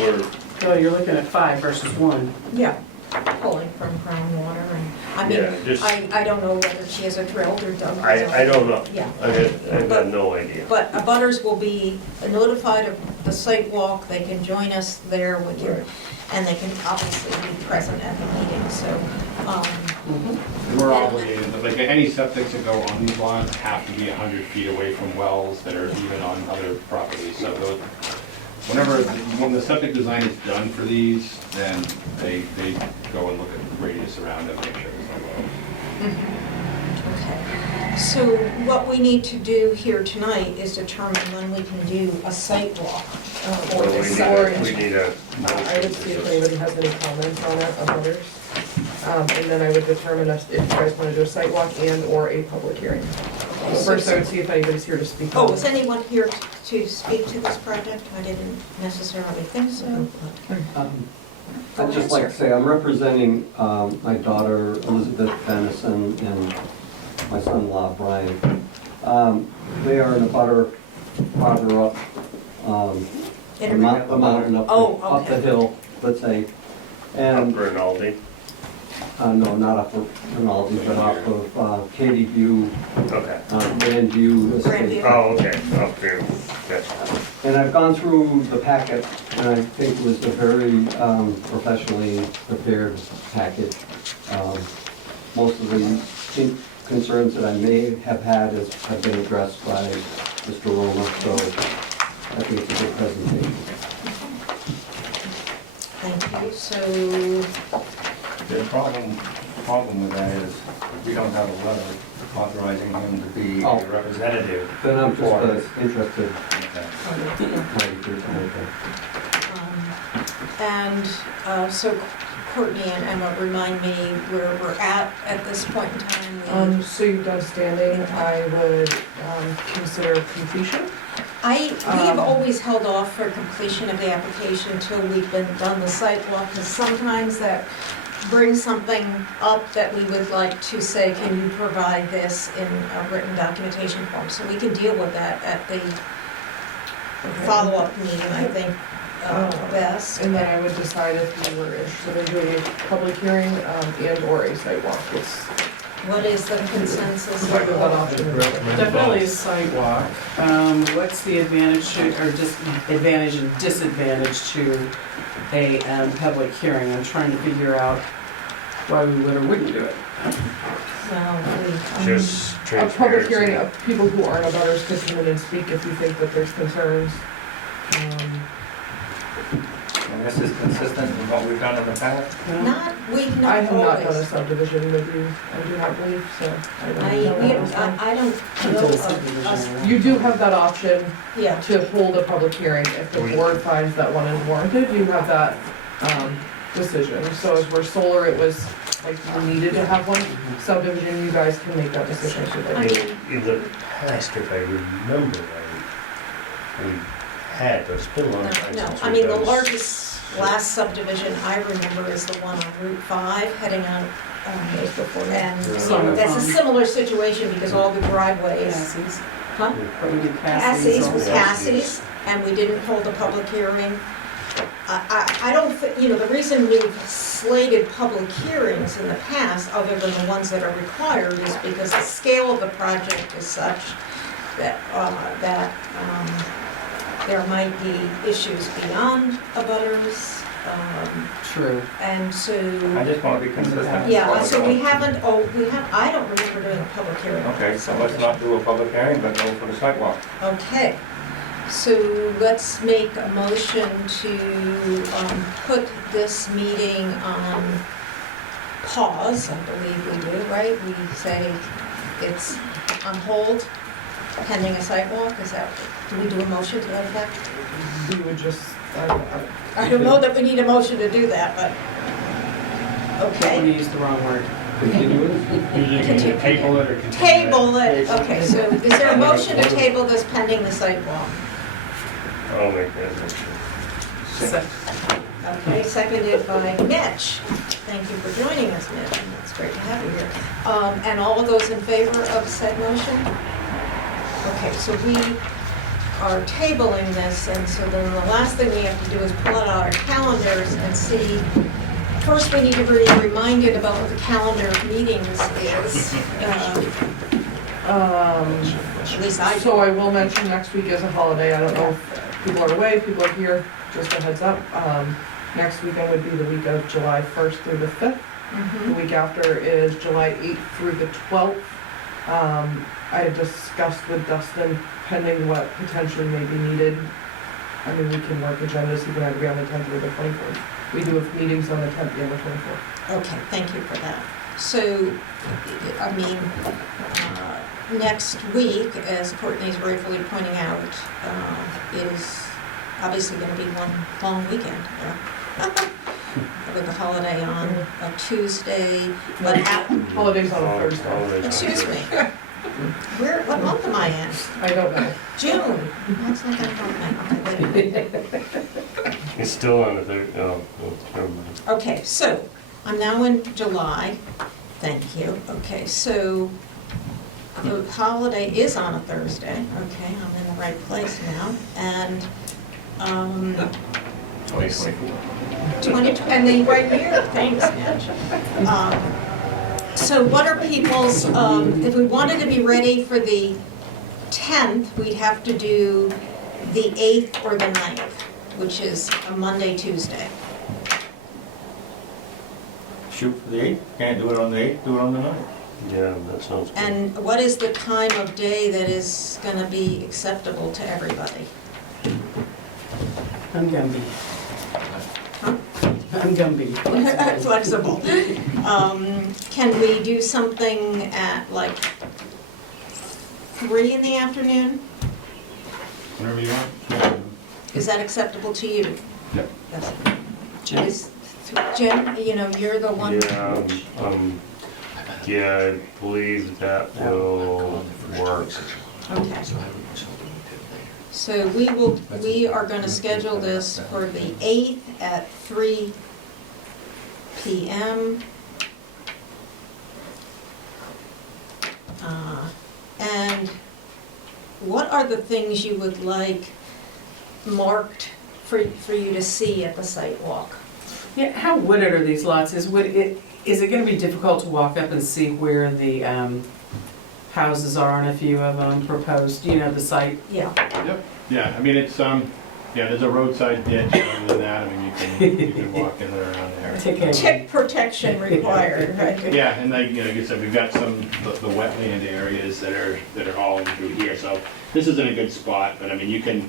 we're, So you're looking at 5 versus 1. Yeah, pulling from groundwater and, I mean, Yeah, just- I don't know whether she has a drilled or dug. I don't know. Yeah. I have no idea. But abutters will be notified of the site walk, they can join us there, we can, Right. and they can obviously be present at the meeting, so, We're obligated, but like any septic to go on these lots have to be 100 feet away from wells that are even on other properties. So those, when the septic design is done for these, then they go and look at the radius around it, make sure there's no wells. okay. So what we need to do here tonight is determine when we can do a site walk. Well, Or we this need site. a, we need a. I would see if anybody has any comments on it, of others. And then I would determine if you guys want to do a site walk and or a public hearing. First, I would see if anybody's here to speak on Oh, it. is anyone here to speak to this project? I didn't necessarily think so. I'd just like to say, I'm representing my daughter Elizabeth Benison and my son-in-law Brian. They are in a butter farther up, the mountain up Oh, up the okay. hill, let's say. And, Upper Rinaldi. no, not up of Rinaldi, but off of Katy View, Okay. Grandview Estate. Grandview. Oh, okay, up here, gotcha. And I've gone through the packet, and I think it was a very professionally prepared package. Most of the concerns that I may have had have been addressed by Mr. Roma, so I think it's a good presentation. Thank you. So, The problem with that is we don't have a letter authorizing him to be Oh. a representative. Then I'm for us. just interested. so Courtney and Emma, remind me where we're at this point in time. So you've done standing, I would consider completion. We've always held off for completion of the application until we've done the site walk, because sometimes that brings something up that we would like to say, can you provide this in a written documentation form? So we can deal with that at the follow-up meeting, I think, best. And then I would decide if you were interested in doing a public hearing and or a site walk. What is the consensus? Look at that option. Definitely a sidewalk. What's the advantage to, or advantage and disadvantage to a public hearing? I'm trying to figure out why we would or wouldn't do it. Well, Just A transparency. public hearing of people who aren't abutters can come in and speak if you think that there's concerns. And this is consistent with what we've done in the past? we've I not have not done a always. subdivision with you, I do not believe, so I I, don't know. I don't know Until of subdivision, us, right? You do have that option yeah, to hold a public hearing. If the We- board finds that one is warranted, you have that decision. So if we're solar, it was like you needed to have one. Subdivision, you guys can make that decision I today. mean, In the past, if I remember right, we had, but it's been a long time no, since I we've mean, the done this. largest, last subdivision I remember is the one on Route 5 heading out. Just before that. And Yeah. so that's a similar situation because all the driveways, Cassie's. huh? Or we did Cassie's was also. Cassie's, and we didn't hold a public hearing. I don't think, you know, the reason we've slated public hearings in the past, other than the ones that are required, is because the scale of the project is such that, there might be issues beyond abutters, True. and so, I just want to be consistent. with yeah, what so we're we doing. haven't, I don't remember doing a public hearing. on Okay, the so let's not do a public hearing, but go for the sidewalk. Okay, so let's make a motion to put this meeting on pause, I believe we do, right? We say it's on hold pending a sidewalk, is that, do we do a motion to that effect? You would just, I don't know that we need a motion to do that, but, Don't want okay. to use the wrong word. Continue. Table it or continue it? Table it, okay, so is there a motion to table this pending the sidewalk? I'll make that motion. So- Okay, seconded by Mitch. Thank you for joining us, Mitch, and it's great to have you here. And all of those in favor of said motion? Okay, so we are tabling this, and so then the last thing we have to do is pull out our calendars and see. First, we need to be reminded about what the calendar of meetings is. At least I do. So I will mention next week is a holiday. I don't know if people are away, people are here, just a heads up. Next weekend would be the week of July 1st through the 5th. The Mhm. week after is July 8th through the 12th. I had discussed with Dustin pending what potentially may be needed. I mean, we can work agendas even either be on the 10th or the 24th. We do have meetings on the 10th and the 24th. Okay, thank you for that. So, I mean, next week, as Courtney's rightfully pointing out, is obviously going to be one long weekend. With the holiday on a Tuesday, but Holidays on a Thursday. Holidays on excuse me, Thursday. what month am I in? I don't know. June. That's not going to help me. Okay, wait a minute. It's still on the third, no, never mind. Okay, so, I'm now in July, thank you. Okay, so, the holiday is on a Thursday, okay, I'm in the right place now, and, 20, and then right here, thanks, Mitch. So what are people's, if we wanted to be ready for the 10th, we'd have to do the 8th or the 9th, which is a Monday, Tuesday. Shoot for the 8th, can't do it on the 8th, do it on the 9th. Yeah, that sounds good. And what is the time of day that is gonna be acceptable to everybody? I'm Gumby. Huh? I'm Gumby. Flexible. Can we do something at like 3 in the afternoon? Whenever you want. Is that acceptable to you? Yep. Yes. Jim? Is- Jen, you know, you're the one. Yeah, I believe that will work. Okay. So we are gonna schedule this for the 8th at 3 p.m. And what are the things you would like marked for you to see at the site walk? Yeah, how wooded are these lots? Is it gonna be difficult to walk up and see where the houses are on a few of them proposed, you know, the site? Yeah. Yep, yeah, I mean, it's, there's a roadside ditch, other than that, I mean, you can walk in there around there. Take care. Tick protection required, right? Yeah, and like, like I said, we've got some, the wetland areas that are all in through here, so this isn't a good spot, but I mean, you can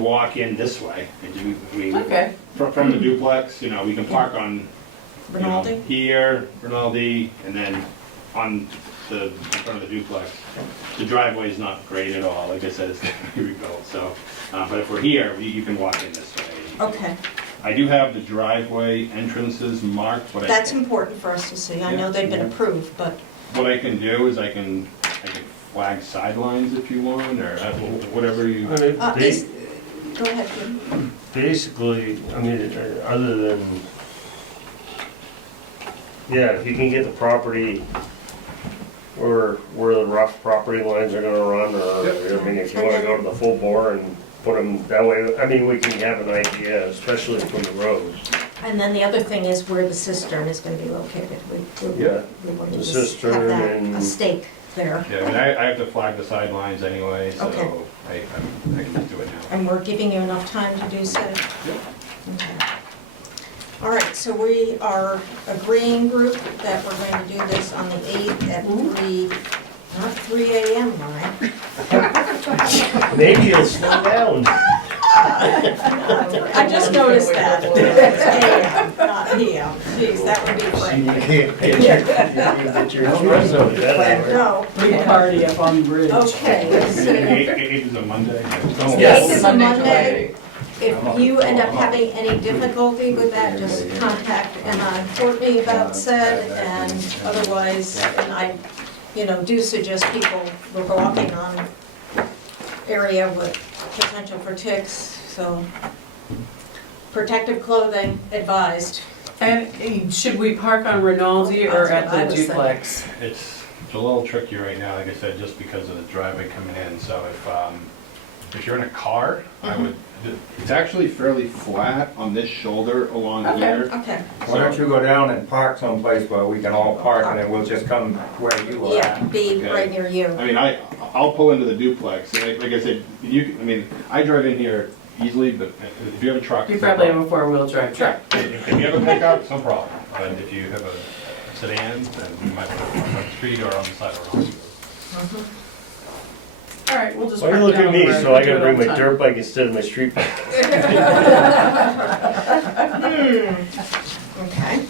walk in this way, and I mean, Okay. from the duplex, you know, we can park on, you know, Rinaldi? here, Rinaldi, and then on in front of the duplex. The driveway is not great at all, like I said, it's gonna be rebuilt, so, but if we're here, you can walk in this way. Okay, I do have the driveway entrances marked, but that's important for us to see. I know they've been approved, but what I can do is I can flag sidelines if you want, or whatever you. I mean, go ahead, Jim. basically, I mean, other than, yeah, if you can get the property or where the rough property lines are gonna run, or, I mean, if you wanna go to the full bore and put them that way, I mean, we can have an idea, especially from the roads. And then the other thing is where the cistern is gonna be located. Yeah. We want to The just have cistern that, and- a stake there. Yeah, I mean, I have to flag the sidelines anyway, so Okay. I can just do it now. And we're giving you enough time to do so? Yep. Okay. All right, so we are agreeing, group, that we're going to do this on the 8th at 3, not 3 a.m., Ryan. Maybe it'll slow down. I just noticed that. It's a.m., not p.m. Jeez, that would be You great. can't get your espresso at that hour. No. Big party up on the bridge. Okay, so Eight is a Monday. Yes. 8th is a Monday, Monday. If you end up having any difficulty with that, just contact Emma and Courtney about said, and otherwise, and I, do suggest people, we're walking on area with potential for ticks, so protective clothing advised. And should we park on Rinaldi or That's what I at the was duplex? It's a little tricky right now, like I said, just because of the driveway coming in, so if you're in a car, I would, it's actually fairly flat on this shoulder along Okay. here. Okay, Why don't you go down and park someplace where we can all park and then we'll just come where you are yeah, at. be right near you. I mean, I'll pull into the duplex, and like I said, I drive in here easily, but if you have a truck. You it's no probably have problem. a four-wheel drive truck. If you have a pickup, it's no problem, but if you have a sedan, then you might put it on the street or on the side of the road. All right, we'll just Why park you look down at the me, road. so I We do gotta it bring all my the time. dirt bike instead of my street bike? Okay.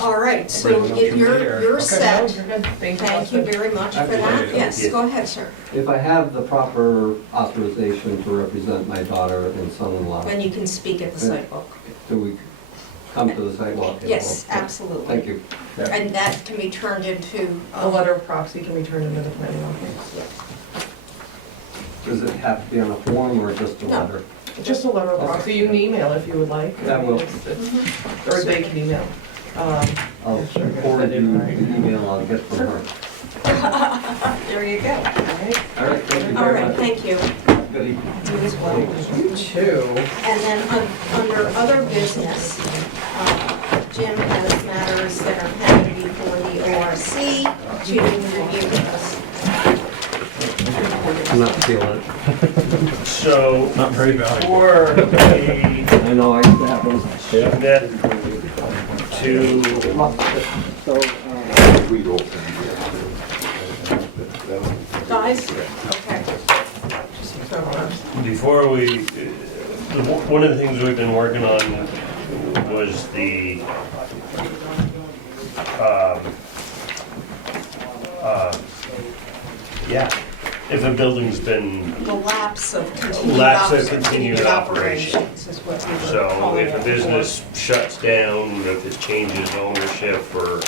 All right, so if you're set, You're good. thank you very much for that. Yes, go ahead, sir. If I have the proper authorization to represent my daughter and son-in-law, When you can speak at the sidewalk. do we come to the sidewalk? Yes, absolutely. Thank you. And that can be turned into. A letter of proxy can be turned into the planning office. Does it have to be on a form or just a No. letter? Just a letter of proxy, you can email if you would like. Yeah, I will. Or they can email. I'll Sure. forward you the email I'll get from her. There you go. All right, thank you All very right, much. thank you. Good evening. You as well. You too. And then under other business, Jim has matters that are pending before the ORC to review with us. I'm not feeling it. So, Not very valuable. for the I know, I used to have those. net to, Guys? Okay. before we, one of the things we've been working on was the, if a building's been, The lapse of continued operations is what we were so calling if a it. business shuts down, if it changes ownership or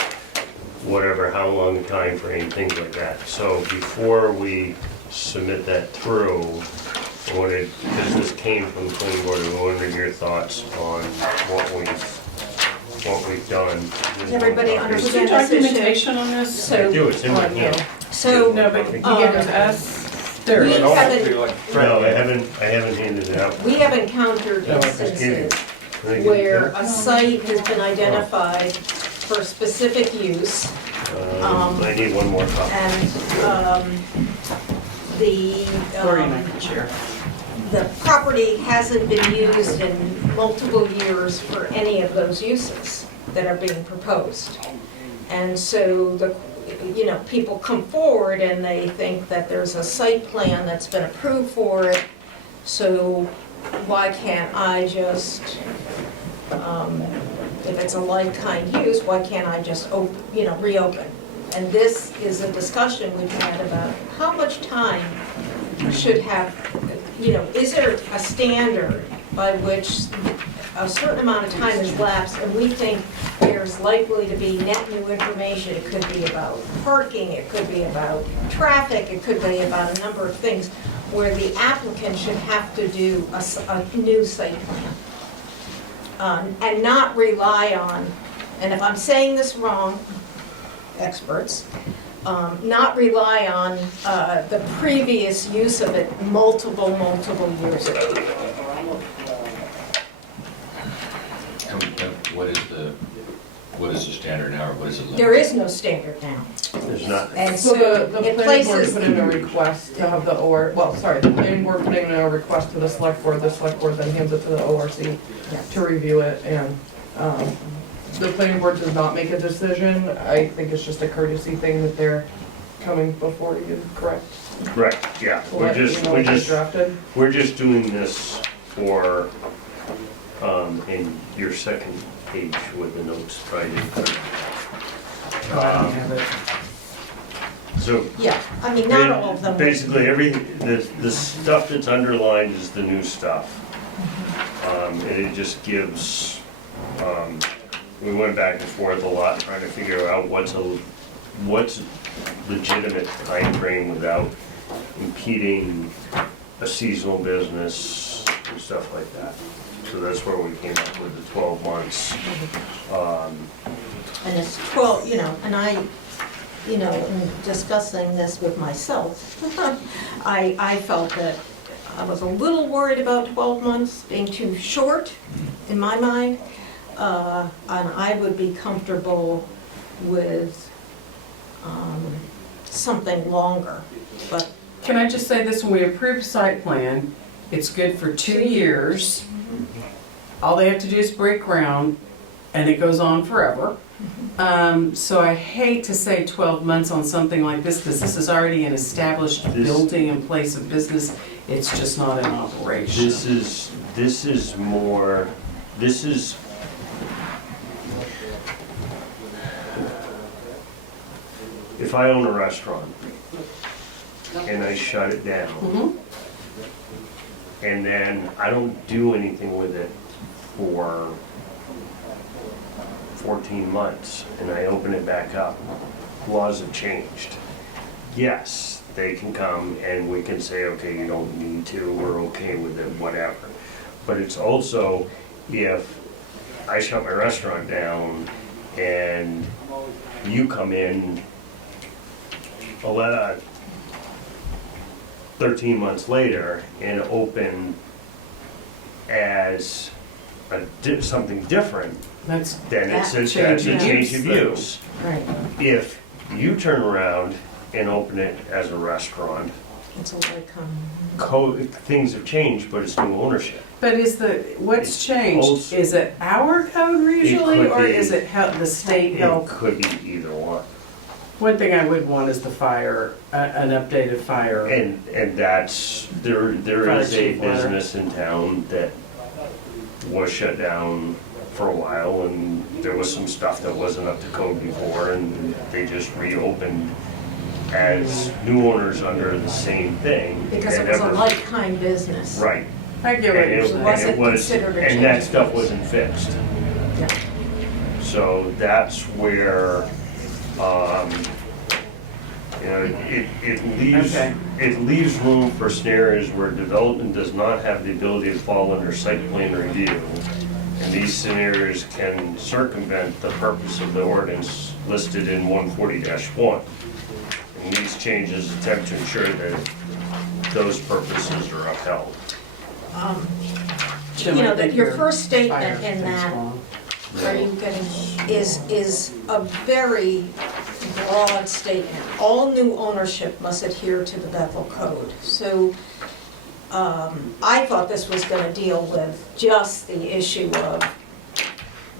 whatever, how long the time frame, things like that. So before we submit that through, I wanted, because this came from the planning board, I wanted your thoughts on what we've done. Does everybody Is understand there this issue? documentation on this? I do, it's in my So, hand. so, No, but you gave it to us? There We it It is. almost haven't- feel like No, I threatening. haven't handed it out. We have encountered No, I just gave you. instances Can I give you where that? a site has been identified for specific use, I need one more copy. and the, Lori and I can share. the property hasn't been used in multiple years for any of those uses that are being proposed. And so people come forward and they think that there's a site plan that's been approved for it, so why can't I just, if it's a like-kind use, why can't I just reopen? And this is a discussion we've had about how much time should have, is there a standard by which a certain amount of time has lapsed and we think there's likely to be net new information? It could be about parking, it could be about traffic, it could be about a number of things where the applicant should have to do a new site plan. And not rely on, and if I'm saying this wrong, experts, not rely on the previous use of it multiple years ago. What is the standard now, or what is it? There is no standard now. There's not. And So so the it planning board places, put in a request to have the the planning board put in a request to the select board then hands it to the ORC to review it, and, the planning board does not make a decision. I think it's just a courtesy thing that they're coming before you, correct? Correct, yeah. To let you know what they drafted. We're just doing this for, in your second page with the notes Friday. I don't have it. So yeah, I mean, not all of them. basically, the stuff that's underlined is the new stuff. And it just gives, we went back and forth a lot trying to figure out what's legitimate time frame without impeding a seasonal business and stuff like that. So that's where we came up with the 12 months. And it's 12, and I, in discussing this with myself, I felt that I was a little worried about 12 months being too short in my mind. And I would be comfortable with something longer, but. Can I just say this, when we approve site plan, it's good for 2 years. All they have to do is break ground, and it goes on forever. So I hate to say 12 months on something like this, because this is already an established building and place of business. It's just not in operation. This is more, if I own a restaurant and I shut it down, Mhm. and then I don't do anything with it for 14 months, and I open it back up, laws have changed. Yes, they can come and we can say, okay, you don't need to, we're okay with it, whatever. But it's also, if I shut my restaurant down and you come in 13 months later and open as something different, That's, then it's a That change of change. use. Right. If you turn around and open it as a restaurant, It's a like, things have changed, but it's new ownership. but what's It's changed? also- Is it our code usually, could or be. is it the state It health? could be either one. One thing I would want is the fire, an updated fire. And that's, there Fire is a chief letter. business in town that was shut down for a while, and there was some stuff that wasn't up to code before, and they just reopened as new owners under the same thing. because it and was a never- like-kind business. Right. I get what And you're it saying. wasn't and it was, considered a and change that of stuff use. wasn't fixed. Yeah. So that's where, Okay. it leaves room for scenarios where development does not have the ability to fall under site plan review. And these scenarios can circumvent the purpose of the ordinance listed in 140-1. And these changes attempt to ensure that those purposes are upheld. Jim, You know, I think your your first statement fire in thing's that, wrong. are you getting, is a very broad statement. All new ownership must adhere to the Bethel Code. So I thought this was gonna deal with just the issue of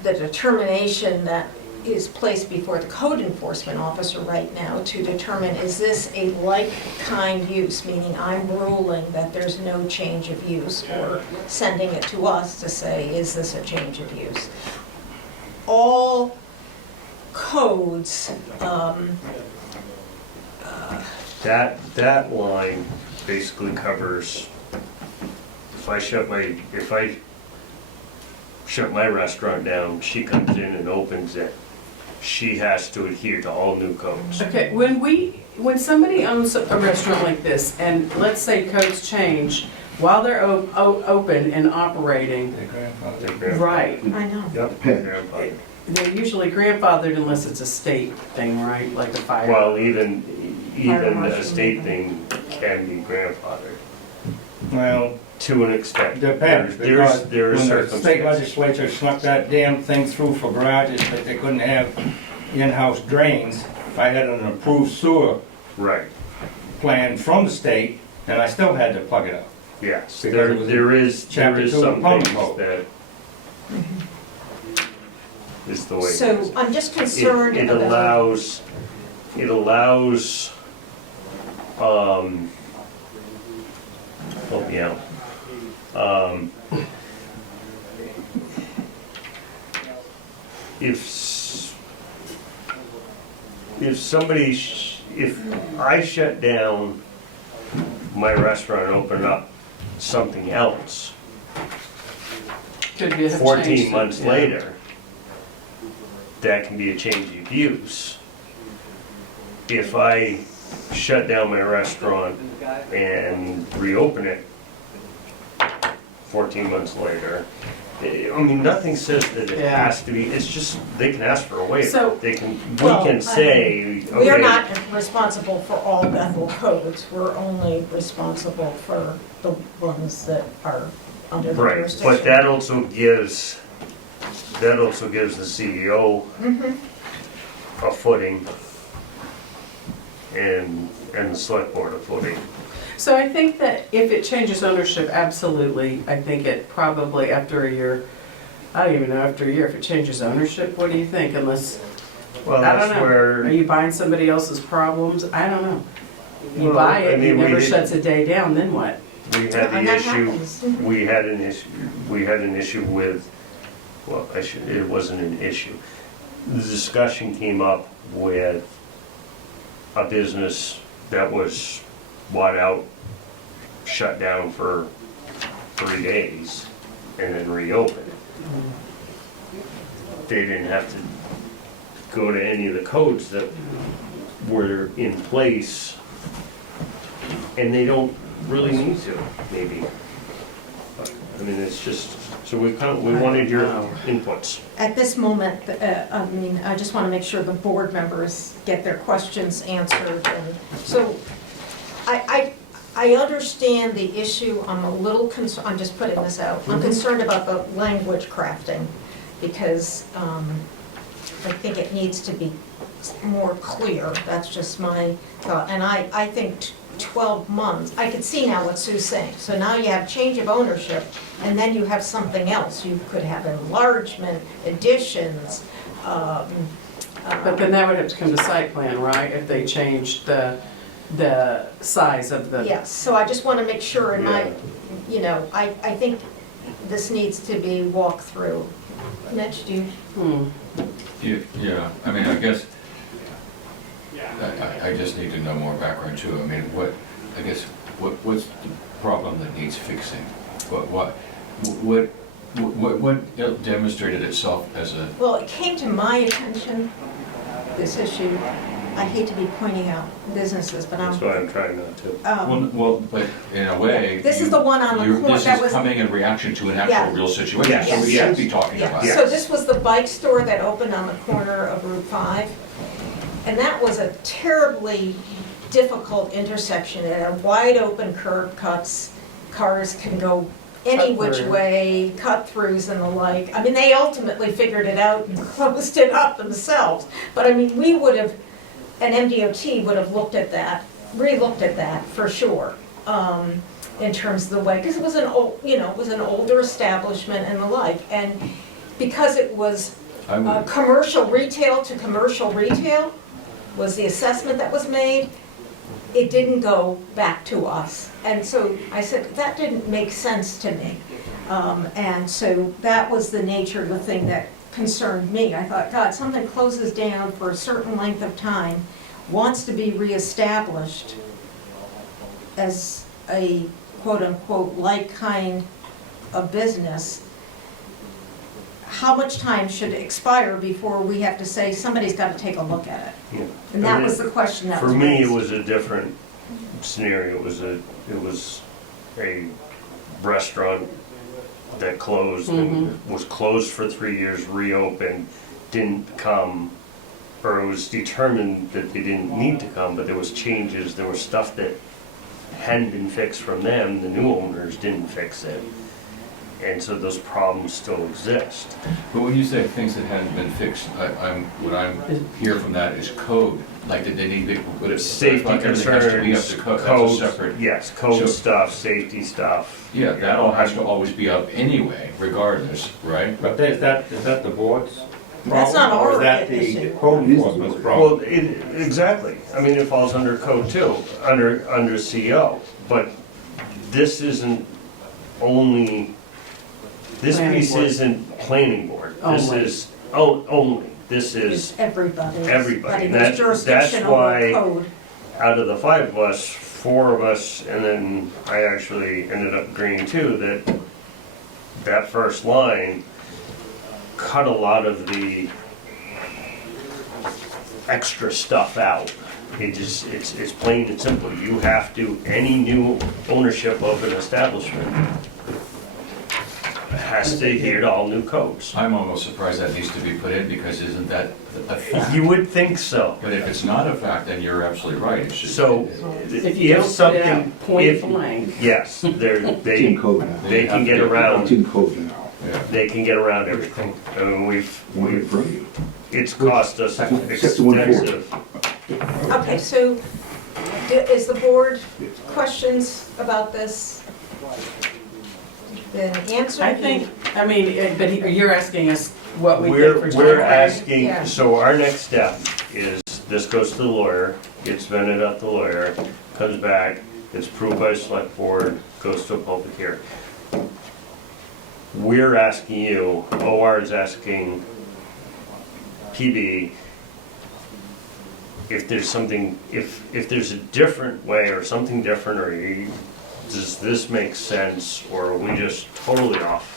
the determination that is placed before the code enforcement officer right now to determine, is this a like-kind use, meaning I'm ruling that there's no change of use, or sending it to us to say, is this a change of use? All codes, That line basically covers, if I shut my restaurant down, she comes in and opens it, she has to adhere to all new codes. Okay, when somebody owns a restaurant like this, and let's say codes change while they're open and operating, Their grandfather. Their grandfather. right, I know. Yep, their grandfather. they're usually grandfathered unless it's a state thing, right, like the fire. Well, even marshal a state maybe. thing can be grandfathered, Well, to an extent. depends, because There are when the state circumstances. legislature snuck that damn thing through for garages, that they couldn't have in-house drains, if I had an approved sewer Right, plan from the state, then I still had to plug it up. yes, Because it was there is Chapter 2 some plumbing things code. that is the way it is. So I'm just concerned It about. allows, help me out. If I shut down my restaurant and open up something else, Could be a 14 change, months yeah. later, that can be a change of use. If I shut down my restaurant and reopen it 14 months later, I mean, nothing says that it Yeah. has to be, it's just, they can ask for a waiver. So- We Well, can say, We are okay, not responsible for all Bethel codes, we're only responsible for the ones that are under the right, jurisdiction. but that also gives the CEO Mhm. a footing and the select board a footing. So I think that if it changes ownership, absolutely, I think it probably after a year, I don't even know, after a year, if it changes ownership, what do you think? Unless, Well, I don't that's know. Are where, you buying somebody else's problems? I don't know. You Well, buy I it, it mean, we never did- shuts a day down, then what? we had And the that issue, happens. we had an issue with, well, it wasn't an issue. The discussion came up with a business that was bought out, shut down for 3 days, and then reopened. They didn't have to go to any of the codes that were in place, and they don't really need to, maybe. But, I mean, it's just, so we wanted your inputs. At this moment, I mean, I just want to make sure the board members get their questions answered. And so I understand the issue. I'm a little concerned, I'm just putting this out. I'm concerned about the language crafting because I think it needs to be more clear. That's just my thought. And I think 12 months, I could see now what Sue's saying. So now you have change of ownership, and then you have something else. You could have enlargement, additions. But then that would have to come to site plan, right? If they changed the size of the. Yes, so I just want to make sure in my, Yeah. you know, I think this needs to be walked through. Mitch, do you? Yeah, I mean, I guess, I just need to know more background too. I mean, what's the problem that needs fixing? What demonstrated itself as a, Well, it came to my attention, this issue. I hate to be pointing out businesses, but That's why I'm trying not to. but in a way. This is the one on the corner This that is was. coming in reaction to an Yeah. actual real situation, Yes. so we Yes. should be talking Yeah, about it. so this was the bike store that opened on the corner of Route 5. And that was a terribly difficult intersection. It had wide open curb cuts, cars can go any Cut which through. way, cut throughs and the like. I mean, they ultimately figured it out and closed it up themselves. But I mean, we would have, and MDOT would have looked at that, re-looked at that for sure, in terms of the way, because it was an old, you know, it was an older establishment and the like. And because it was I would, commercial retail to commercial retail was the assessment that was made, it didn't go back to us. And so I said, that didn't make sense to me. And so that was the nature of the thing that concerned me. I thought, God, something closes down for a certain length of time, wants to be reestablished as a quote-unquote like kind of business. How much time should expire before we have to say, somebody's got to take a look at it? Yeah. And that was the question that For was me, it raised. was a different scenario. It was a restaurant that closed and was closed for 3 years, reopened, didn't come, or it was determined that they didn't need to come, but there was changes, there was stuff that hadn't been fixed from them, the new owners didn't fix it. And so those problems still exist. but when you say things that hadn't been fixed, what I'm hear from that is code, like that they need, but it's. Safety everything has to be up concerns, to code, that's codes, a separate. yes, code So- stuff, safety stuff. Yeah, that all has to always be up anyway, regardless, right? But is that the board's That's not problem, or is our that the issue. code enforcement's problem? Well, exactly. I mean, it falls under code too, under CO. But this isn't only, this Planning piece board. isn't planning board. This Only. is, only. This is, It's everybody. everybody. There's That's jurisdiction over why- code. out of the 5 of us, 4 of us, and then I actually ended up agreeing too, that first line cut a lot of the extra stuff out. It's plain and simple. You have to, any new ownership of an establishment has to adhere to all new codes. I'm almost surprised that needs to be put in, because isn't that a fact? You would think so. But if it's not a fact, then you're absolutely right, it should. So, If you if don't put it something, out point if, blank, yes, It's they in code now. they can get It's around, in code now. Yeah. they can get around everything. I mean, we've, Right. it's cost us Except the 140. extensive. Okay, so is the board questions about this been answered? I think, I mean, but you're asking us what we We're, think for we're tomorrow. asking, Yeah. so our next step is, this goes to the lawyer, gets vetted at the lawyer, comes back, gets approved by the select board, goes to a public hearing. We're asking you, OR is asking PB, if there's something, if there's a different way or something different, or does this make sense, or are we just totally off?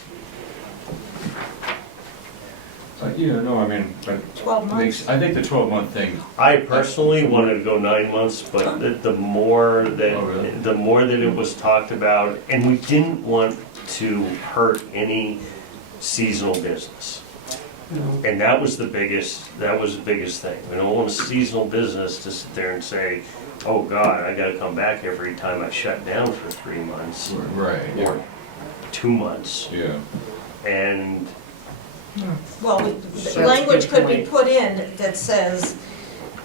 Yeah, no, I mean, but 12 months? I think the 12-month thing, I personally wanted to go 9 months, but the more Oh, really? that, the more that it was talked about, and we didn't want to hurt any seasonal business. No. And that was the biggest thing. We don't want a seasonal business to sit there and say, oh God, I gotta come back every time I shut down for 3 months right, or 2 months. yeah. And Well, That's the a language good could be point. put in that says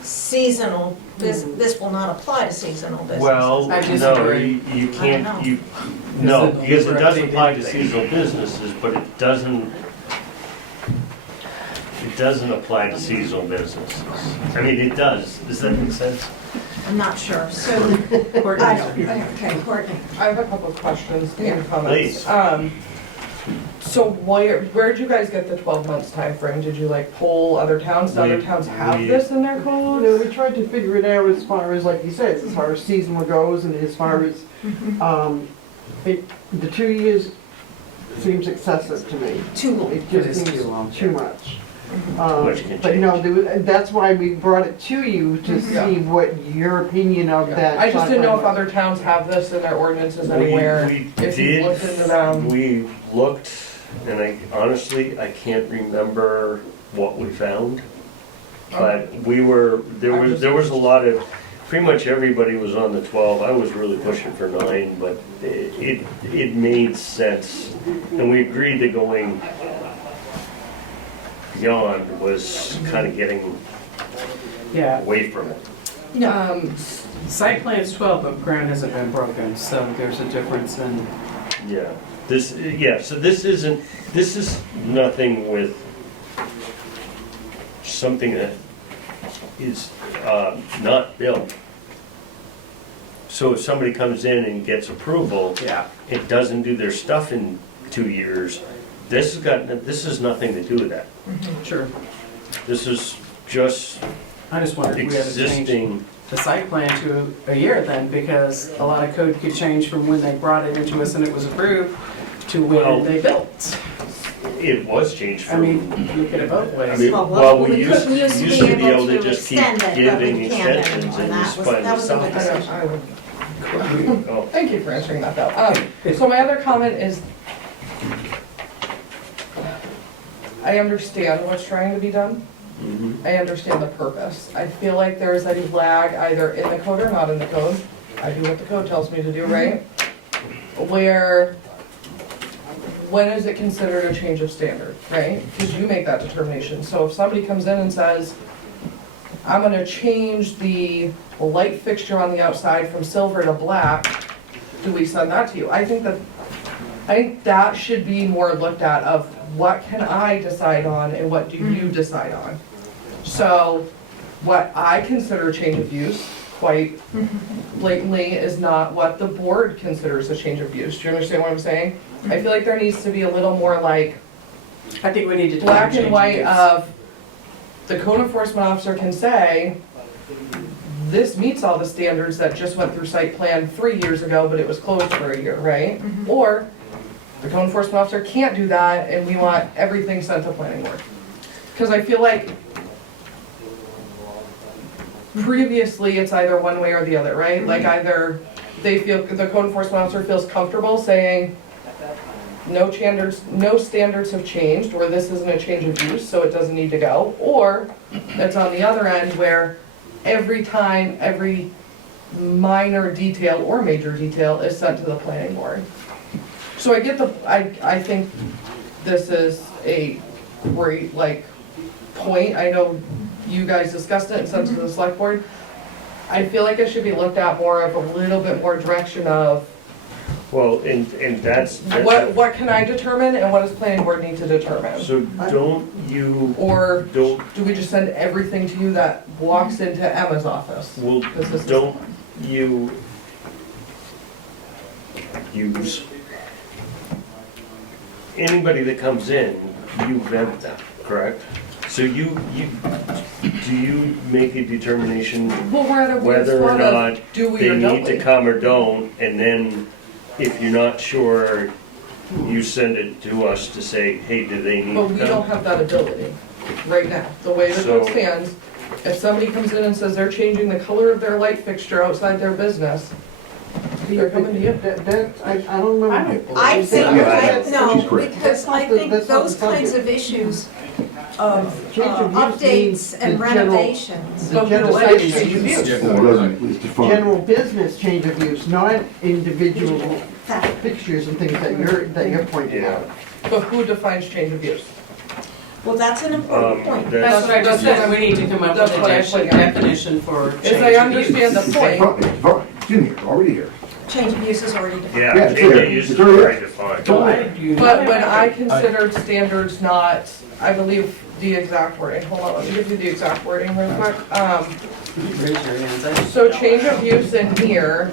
seasonal, this will not apply to seasonal business. well, I no, disagree. you I know. can't, no, Because because it the- does apply to seasonal businesses, but it doesn't apply to seasonal businesses. I mean, it does. Does that make sense? I'm not sure, so, Courtney's I here. don't, okay, Courtney. I have a couple of questions Yeah. and comments. Please. So where'd you guys get the 12 months time frame? Did you like poll other towns? Do other We- towns have we- this in their You code? know, we tried to figure it out as far as, like he says, as far as seasonal goes and as far as, the 2 years seems excessive to me. Too long. It It just is seems too long. too much. Which can But no, that's why we brought it to you to Yeah. see what your opinion of that. I just didn't know if timeframe was. other towns have this in their ordinances We anywhere. If you did, looked into them. we looked, and I honestly, I can't remember what we found. But there was a lot of, pretty much everybody was on the 12. I was really pushing for 9, but it made sense. And we agreed that going beyond was kind of getting Yeah, away from it. site plan's 12, but ground hasn't been broken, so there's a difference in, Yeah. So this is nothing with something that is not built. So if somebody comes in and gets approval, yeah. it doesn't do their stuff in 2 years, this has nothing to do with that. Sure. This is just I just wondered if we had to change existing. the site plan to a year then, because a lot of code could change from when they brought it into us and it was approved to Well, when they built. It was changed I from. mean, look at it both I ways. mean, well, we used couldn't to be able to just keep extend it, but giving we can't extensions anymore. and That just was- find that the was a good stuff. decision. I would, Oh, thank you for answering that though. So my other comment is, I understand what's trying to be done. mhm. I understand the purpose. I feel like there is a lag either in the code or not in the code. I do what the code tells me to do, right? Where, when is it considered a change of standard, right? Because you make that determination. So if somebody comes in and says, I'm gonna change the light fixture on the outside from silver to black, do we send that to you? I think that should be more looked at of what can I decide on and what do you decide on? So what I consider change of use, quite blatantly, is not what the board considers a change of use. Do you understand what I'm saying? I feel like there needs to be a little more like I think we need to. black change and white use. of, the code enforcement officer can say, this meets all the standards that just went through site plan 3 years ago, but it was closed for a year, right? Or the code enforcement officer can't do that and we want everything sent to planning board. Because I feel like previously it's either one way or the other, right? Like either they feel, the code enforcement officer feels comfortable saying, no standards have changed, or this isn't a change of use, so it doesn't need to go. Or it's on the other end where every time, every minor detail or major detail is sent to the planning board. So I get I think this is a great, point. I know you guys discussed it and sent it to the select board. I feel like it should be looked at more of a little bit more direction of, Well, and that's. what can I determine and what does planning board need to determine? So don't you, Or don't, do we just send everything to you that walks into Emma's office? well, Because this is- don't you use, anybody that comes in, you vet them, correct? So do you make a determination Well, we're at a weird whether or spot of, not do we they or don't need to we? come or don't, and then if you're not sure, you send it to us to say, hey, do they need to But come? we don't have that ability right now. The way the So- code stands, if somebody comes in and says they're changing the color of their light fixture outside their business, they're coming to you. I don't remember. I think, Yeah. no, She's correct. because I think That's not the those kinds subject. of issues of Change of use updates means and the general- renovations. The general But who decides change change of of use. use? No, it doesn't, it's defined. General business change of use, not individual That- fixtures and things that you're pointing Yeah. out. But who defines change of use? Well, that's an important point. That's- That's what I just said, we need to come up That's with what I a put down. definition for change As I of understand use. the point, It's defined, it's in here, already here. Change of use is already defined. Yeah, Yeah, it's change there. of use is It's already very there. defined. Well, I do not but have when that. I considered standards not, I believe the exact wording, hold on, let me give you the exact wording real quick. Raise your hands. I just So don't. change of use in here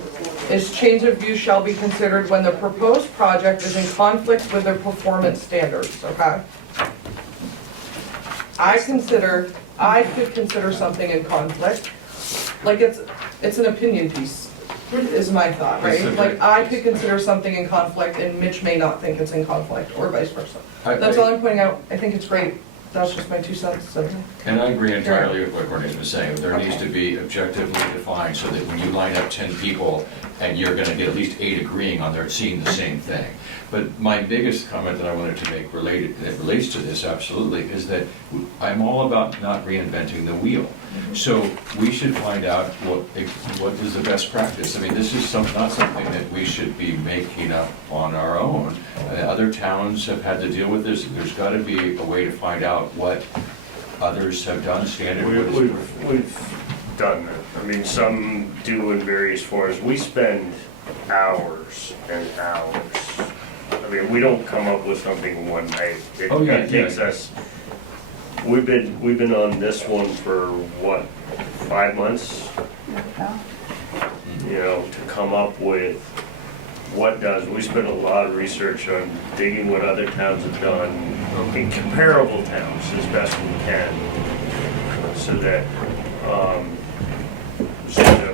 is change of use shall be considered when the proposed project is in conflict with their performance standards, okay? I could consider something in conflict, like it's an opinion piece, is my thought, right? Like I could consider something in conflict and Mitch may not think it's in conflict, or vice versa. That's all I'm pointing out, I think it's great, that's just my 2 cents, so. And I agree entirely with what Bernie's been saying. There needs to be objectively defined so that when you line up 10 people and you're gonna get at least 8 agreeing on they're seeing the same thing. But my biggest comment that I wanted to make that relates to this absolutely, is that I'm all about not reinventing the wheel. So we should find out what is the best practice. I mean, this is not something that we should be making up on our own. Other towns have had to deal with this. There's gotta be a way to find out what others have done, standard. We've done that. I mean, some do in various forms. We spend hours and hours. I mean, we don't come up with something in one night. It takes us, we've been on this one for what, 5 months? You know, to come up with what does. We spend a lot of research on digging what other towns have done in comparable towns as best we can, so that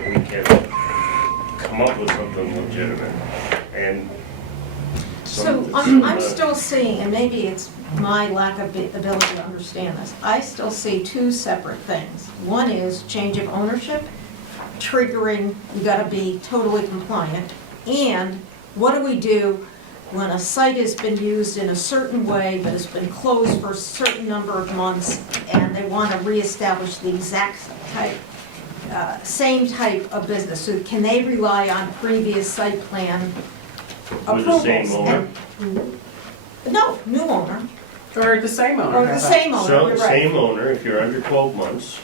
we can come up with something legitimate. And So I'm still seeing, and maybe it's my lack of ability to understand this, I still see two separate things. One is change of ownership, triggering, you gotta be totally compliant, and what do we do when a site has been used in a certain way but has been closed for a certain number of months and they want to reestablish the exact type, same type of business? So can they rely on previous site plan approvals? with the same owner? No, new owner, Or the same owner. or the same owner, So, you're right. same owner, if you're under 12 months,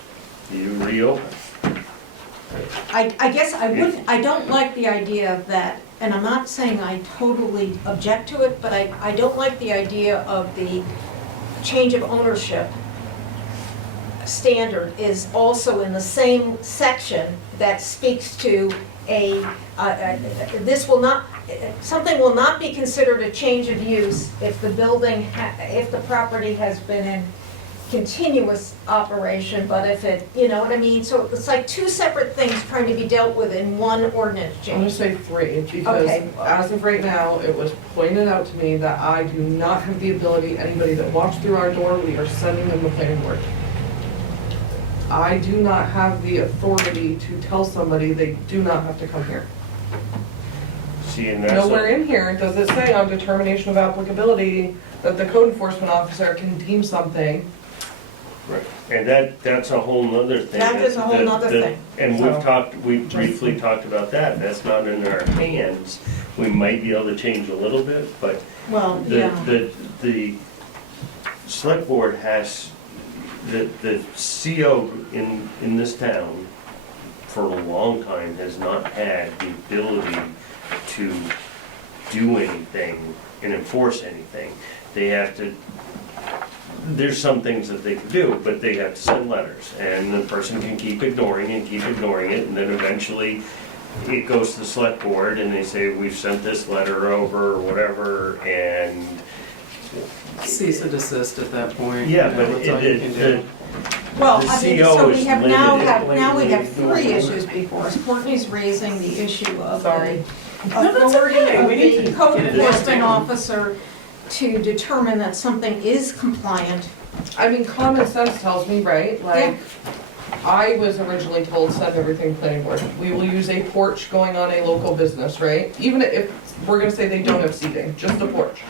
you reopen. I guess I don't like the idea that, and I'm not saying I totally object to it, but I don't like the idea of the change of ownership standard is also in the same section that speaks to something will not be considered a change of use if the building, if the property has been in continuous operation, but if it, you know what I mean? So it's like two separate things trying to be dealt with in one ordinance I'm gonna change. say 3, because Okay. as of right now, it was pointed out to me that I do not have the ability, anybody that walks through our door, we are sending them the planning board. I do not have the authority to tell somebody they do not have to come here. See, and that's. Nowhere in here does it say on determination of applicability that the code enforcement officer can deem something. Right, and that's a whole nother thing. That is a whole nother thing. And So- we briefly talked about that, that's not in our hands. We might be able to change a little bit, but Well, the, yeah. the select board has, the CO in this town for a long time has not had the ability to do anything and enforce anything. They have to, there's some things that they can do, but they have to send letters, and the person can keep ignoring it, and then eventually it goes to the select board, and they say, we've sent this letter over, or whatever, and. Cease and desist at that point. Yeah, you know, but that's all you can do. Well, the I mean, CO so is we have limited. now we have 3 issues before us. Courtney's raising the issue of the Sorry. No, that's authority okay. of We need the to code get it enforcement down. officer to determine that something is compliant. I mean, common sense tells me, right? Like, I was originally told, send everything planning board. We will use a porch going on a local business, right? Even if, we're gonna say they don't have seating, just a porch.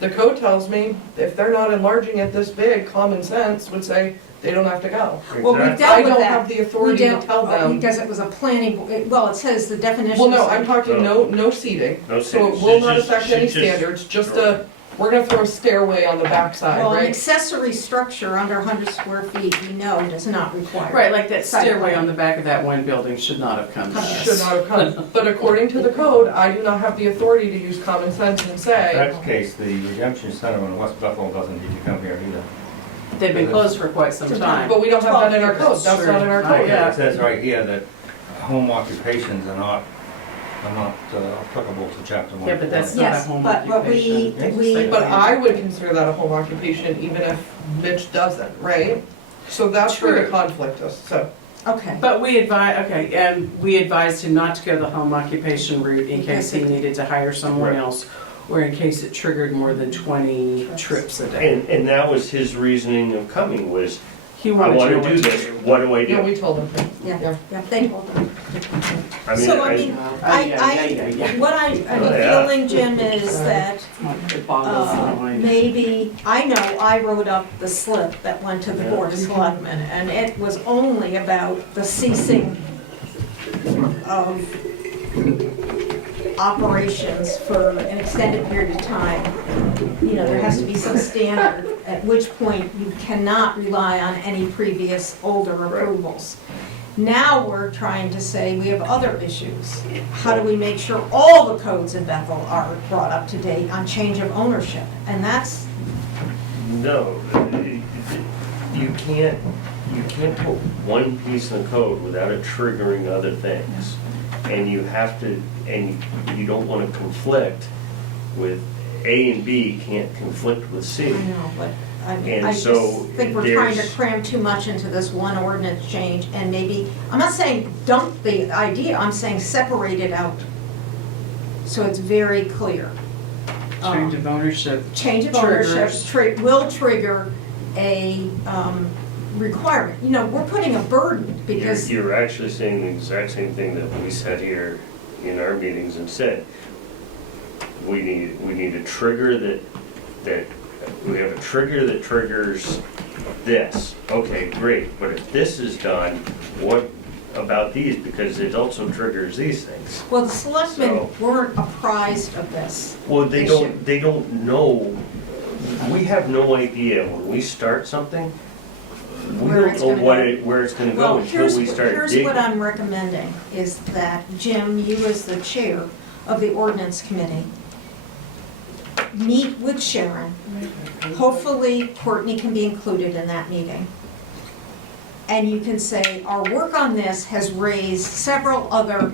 The code tells me, if they're not enlarging it this big, common sense would say they don't have to go. Well, we Exactly. dealt I with don't that. have the authority to tell them. Because it was a planning, well, it says the definition. Well, no, I'm talking no seating. No So it seating. will Should not just- affect any should just- standards, just a, we're gonna throw a stairway on the backside, Well, an right? accessory structure under 100 square feet, we know does not require. Right, like that Site stairway plan. on the back of that one building should not have come to us. Should not have come. But according to the code, I do not have the authority to use common sense and If say, that's the case, the Redemption Center in West Bethel doesn't need to come here either. They've been closed for quite some time. but we don't have that in our code, That's that's not in our true. code. Yeah. It says right here that home occupations are not applicable to chapter 1. Yeah, but that's not a Yes, home but we, occupation. But I would consider that a home occupation even if Mitch doesn't, right? So that's where the True. conflict is, so. okay. But we we advised him not to go the home occupation route in case he needed to hire someone Right. else, or in case it triggered more than 20 trips a day. And that was his reasoning of coming, was He I wanted wanna to know do what to this, do. what do I Yeah, we do? told them. Yeah, yeah, they told them. I mean, So, I mean, what I'm Yeah. feeling, Jim, is that It boggles the mind. maybe, I know I wrote up the slip that went to the Board of Selectmen, and it was only about the ceasing of operations for an extended period of time. You know, there has to be some standard, at which point you cannot rely on any previous older Right. approvals. Now we're trying to say we have other issues. How do we make sure all the codes in Bethel are brought up to date on change of ownership? And that's, No, you can't put one piece in the code without it triggering other things. And you have to, and you don't wanna conflict with, A and B can't conflict with I C. know, but And I just so think we're trying to there's- cram too much into this one ordinance change and maybe, I'm not saying dump the idea, I'm saying separate it out. So it's very clear. Change of ownership. Change of ownership Triggers. will trigger a requirement. You know, we're putting a burden because, You're actually saying the exact same thing that we said here in our meetings and said. We need a trigger that we have a trigger that triggers this. Okay, great, but if this is done, what about these? Because it also triggers these things. well, the selectmen So- weren't apprised of this. Well, they don't know, we have no idea when we start something, we Where don't it's know gonna go. where it's gonna Well, go until we start here's digging. what I'm recommending, is that, Jim, you as the chair of the ordinance committee, meet with Sharon. Hopefully Courtney can be included in that meeting. And you can say, our work on this has raised several other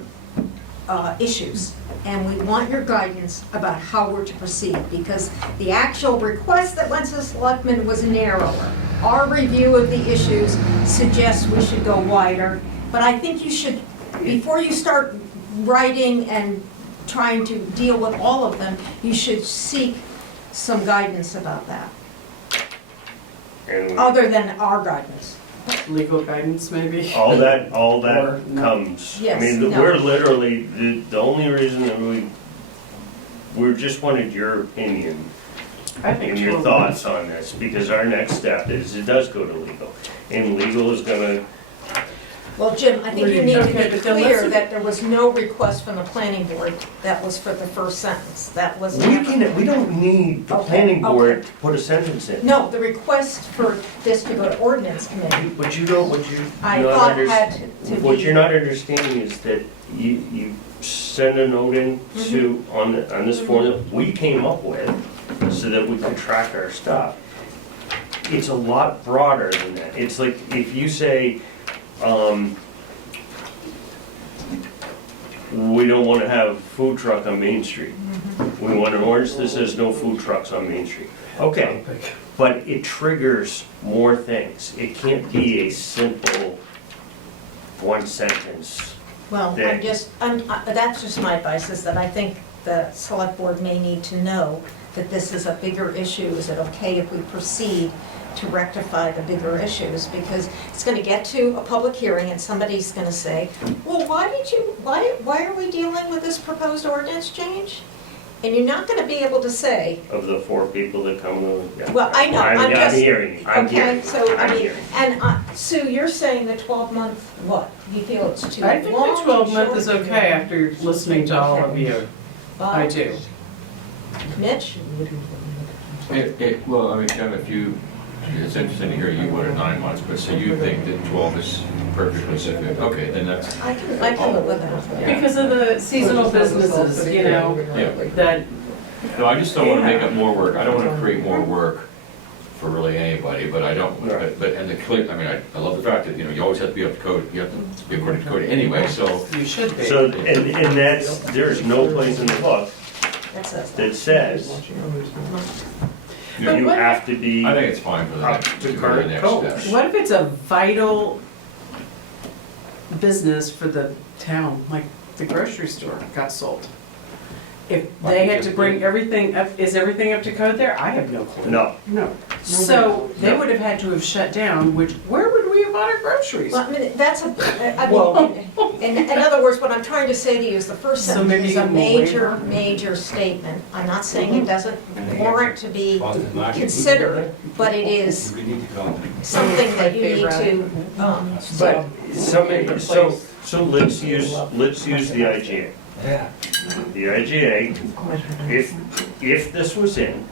issues, and we want your guidance about how we're to proceed, because the actual request that went to the selectmen was narrower. Our review of the issues suggests we should go wider, but I think you should, before you start writing and trying to deal with all of them, you should seek some guidance about that, And we- other than our guidance. Legal guidance, maybe? all that Or no. comes, I Yes, mean, no. we're literally, the only reason that we just wanted your opinion I think and your 12 thoughts on this, because our next step is, it does go to legal. And legal is gonna, Well, Jim, I think you need to Okay, be but then clear let's- that there was no request from the planning board that was for the first sentence. That was we don't need the Okay, planning board okay. to put a sentence in. No, the request for this to go to ordinance committee, What you I not thought under- had to be. What you're not understanding is that you send a note in to, on this form that we came up with, so that we could track our stuff. It's a lot broader than that. It's like, if you say, we don't wanna have food truck on Main Street. We want an ordinance that says no food trucks on Main Street. Okay, but it triggers more things. It can't be a simple one sentence. Well, there. that's just my advice, is that I think the select board may need to know that this is a bigger issue. Is it okay if we proceed to rectify the bigger issues? Because it's gonna get to a public hearing and somebody's gonna say, well, why are we dealing with this proposed ordinance change? And you're not gonna be able to say, Of the 4 people that come, yeah. well, I know, I'm I'm just. hearing you, I'm hearing Okay, you, so, I I'm mean, hearing you. and Sue, you're saying the 12-month, what? You feel it's too long? I think the 12-month is okay after listening to all of you. I Bob? do. Mitch? Well, I mean, Jim, if you, it's interesting to hear you wanted 9 months, but so you think that 12 is perfectly sufficient? Okay, then that's, I can live with that. Because of the seasonal businesses, you know, yeah. that, No, I just don't want to make up more work. I don't want to create more work for really anybody, but I don't, Right. but, and the clear, I mean, I love the fact that, you know, you always have to be up to code, you have to be according to code anyway, so. you should be. So, and that's, there's no place in the book That says that. that says But you what- have to be I think it's fine for the up next, to to go to the current next code. step. What if it's a vital business for the town, like the grocery store got sold? if they had to bring everything up, is everything up to code there? I have no clue. No, No. So they would have had to have shut down, which, where would we have bought our groceries? Well, I mean, that's a, I Well- mean, in other words, what I'm trying to say to you is the first So sentence maybe is you a can major, waiver? major statement. I'm not saying it doesn't warrant to be considered, but it is something that you need to, but so let's use the IGA. Yeah. The IGA, if this was in,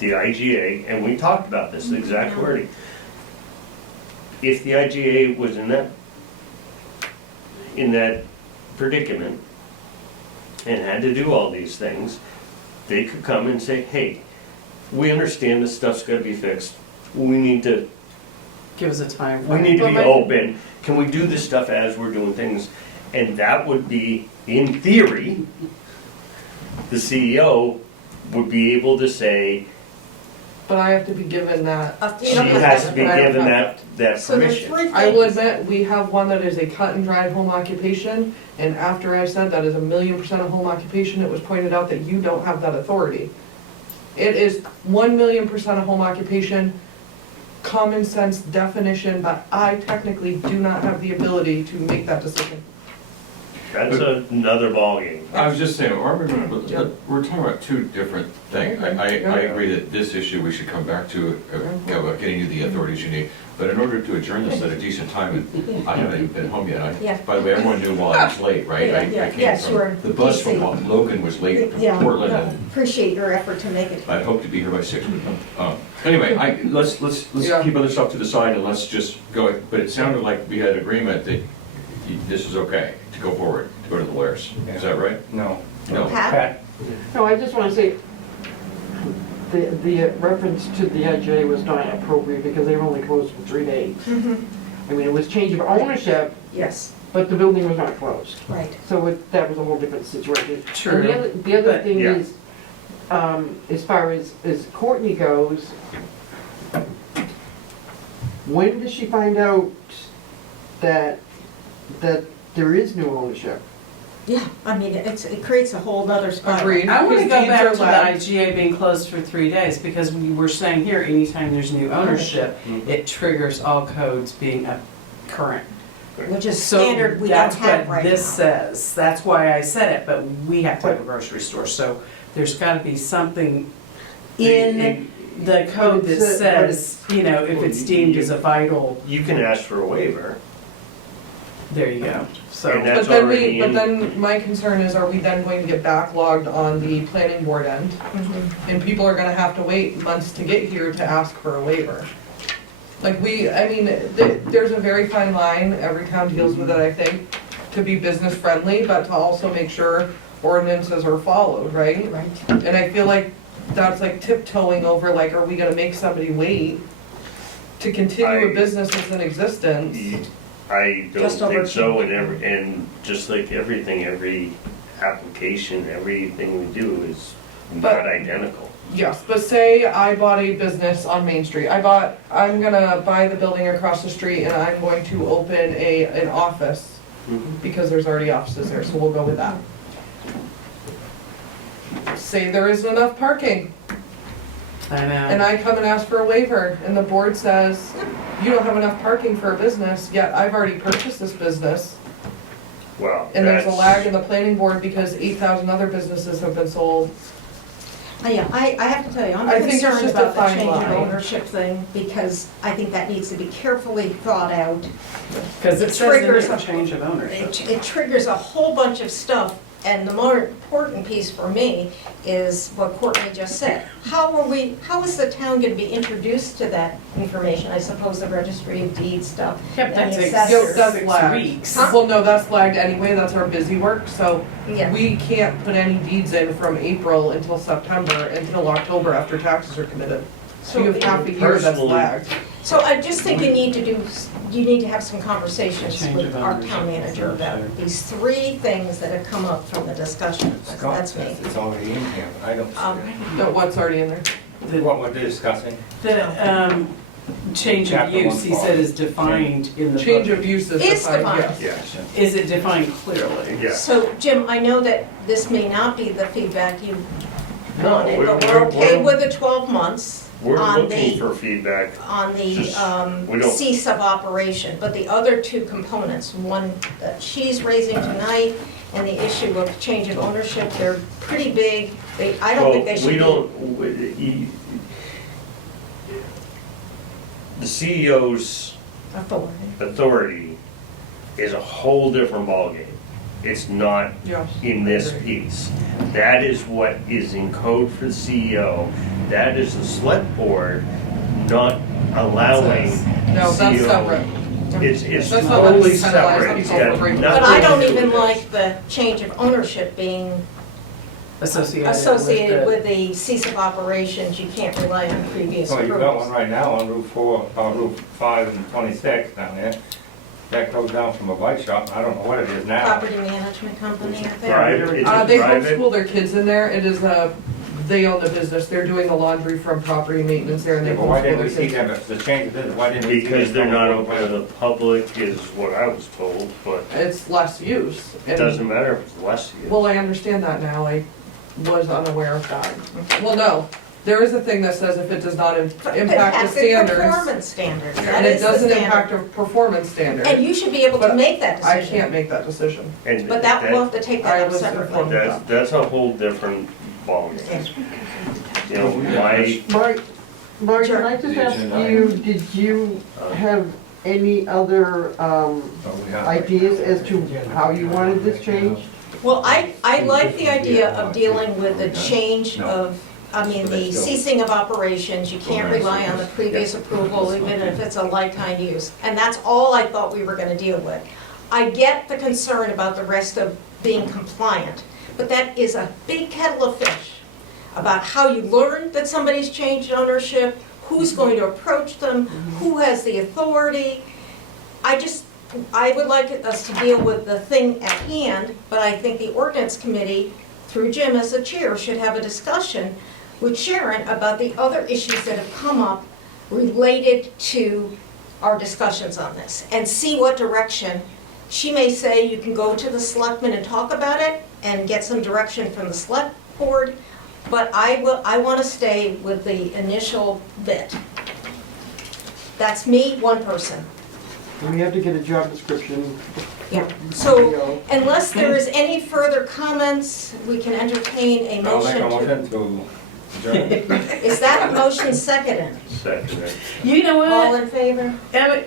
the IGA, and we talked about this, the exact wording. If the IGA was in that predicament and had to do all these things, they could come and say, hey, we understand this stuff's gotta be fixed. We need to Give us a time We frame. need to But be my- open. Can we do this stuff as we're doing things? And that would be, in theory, the CEO would be able to say, But I have to be given that. she has to be given that so there's permission. three I will things. admit, we have one that is a cut and dried home occupation, and after I said that is 1,000,000% a home occupation, it was pointed out that you don't have that authority. It is 1,000,000% a home occupation, common sense definition, but I technically do not have the ability to make that decision. That's another ballgame. I was just saying, we're talking about two different things. I agree that this issue we should come back to, about getting you the authorities you need. But in order to adjourn this at a decent time, and I haven't even been home yet. Yeah. By the way, everyone knew why I was late, right? I came Yes, you were from, the bus DC. from Logan was late from Yeah, Portland, no, and appreciate your effort to make it. I hope to be here by 6. Anyway, let's Yeah. keep other stuff to the side and let's just go. But it sounded like we had agreement that this is okay to go forward, to go to the lawyers. Is that right? No. No. Pat? No, I just want to say, the reference to the IGA was not appropriate because they were only closed for 3 days. I mean, it was change of ownership, Yes, but the building was not closed. right. So that was a whole different situation. True. And the other But- thing Yeah. is, as far as Courtney goes, when does she find out that there is new ownership? Yeah, I mean, it creates a whole other spiral. Agreed. I want to Because go deeds back are to the lagged. IGA being closed for 3 days, because we were saying here, anytime there's new ownership, it triggers all codes being up current. Which is So standard we don't that's have what right this now. says, that's why I said it, but we have to have a grocery store, so there's gotta be something in the code that says, you know, if it's deemed as a vital, You can ask for a waiver. there you go, so. And that's But then already but in. then my concern is, are we then going to get backlogged on the planning board end? And people are gonna have to wait months to get here to ask for a waiver. Like I mean, there's a very fine line, every town deals with it, I think, to be business friendly, but to also make sure ordinances are followed, right? Right. And I feel like that's like tiptoeing over, like, are we gonna make somebody wait to continue a I- business that's in existence? I don't Just over think so, and just like everything, every application, everything we do is But- not identical. Yes, but say I bought a business on Main Street. I'm gonna buy the building across the street and I'm going to open an office because there's already offices there, so we'll go with that. Say there isn't enough parking I and know, I come and ask for a waiver and the board says, you don't have enough parking for a business, yet I've already purchased this business. Well, And there's a that's- lag in the planning board because 8,000 other businesses have been sold. Yeah, I have to tell you, I'm I think it's concerned just a about the fine change of line. ownership thing, because I think that needs to be carefully thought out. because it says in triggers there, a- change of ownership. It triggers a whole bunch of stuff, and the more important piece for me is what Courtney just said. How is the town gonna be introduced to that information? I suppose the registry of deeds stuff. Yeah, but that and the takes assessors. That's 6 lagged. weeks. Huh? Well, no, that's lagged anyway, that's our busy work, so Yeah. we can't put any deeds in from April until September, until October after taxes are committed. So you have half a year that's Personally- lagged. So I just think you need to have some conversations Change with of our ownership, town manager for about sure. these 3 things that have come up from the discussion. Scott That's says me. it's already in here. I don't Um, see But what's already in there? it. What we're discussing. The, change of Chapter use, he 112. said, is defined in the book. Change of use is Is defined, defined. yes. Yes, Is it defined clearly? yes. So, Jim, I know that this may not be the feedback you No, wanted, we're- but we're okay we're- with the 12 months We're on looking the, for feedback. on the Just- we don't- cease of operation. But the other two components, one that she's raising tonight and the issue of change of ownership, they're pretty big. I don't think they should be. The CEO's Authority. authority is a whole different ballgame. It's not Yes. in this piece. That is what is in code for the CEO. That is the select board not allowing No, that's CEO. separate. It's That's not totally what separate. decentralized It's people got for free. nothing But I to don't do even with this. like the change of ownership being associated the- with the cease of operations. You can't rely on previous So you've got one approvals. right now on Route 4, Route 5 and 26 down there. That goes down from a bike shop, I don't know what it is now. Property management company, I think. Private, it's a They private. homeschool their kids in there. It is they own the business. They're doing the laundry from property maintenance there and they Yeah, but why homeschool didn't their we see kids. them, if the change of business, why didn't we see them? Because they're not open to the public is what I was told, but It's less use. it And- doesn't matter if it's less use. Well, I understand that now. I was unaware of that. Well, no, there is a thing that says if it does not But impact the that's standards, performance standards. That and it is the doesn't impact standard. a performance standard, And you should be able to But make that I decision. can't make that decision. And But that, we'll have to take I that up was separately. informed. that's a whole different ballgame. You know, why, Mark, can I just ask you, did you have any other ideas as to how you wanted this changed? Well, I like the idea of dealing with the change of, the ceasing of operations. You can't rely on the previous approval, even if it's a like-kind use. And that's all I thought we were gonna deal with. I get the concern about the rest of being compliant, but that is a big kettle of fish about how you learn that somebody's changed ownership, who's going to approach them, who has the authority. I would like us to deal with the thing at hand, but I think the ordinance committee, through Jim as the chair, should have a discussion with Sharon about the other issues that have come up related to our discussions on this, and see what direction. She may say you can go to the selectmen and talk about it and get some direction from the select board, but I want to stay with the initial bit. That's me, one person. We have to get a job description. Yeah, so unless there is any further comments, we can entertain a I'll make a motion to... motion to adjourn. Is that a motion seconded? second, You know All what? in favor?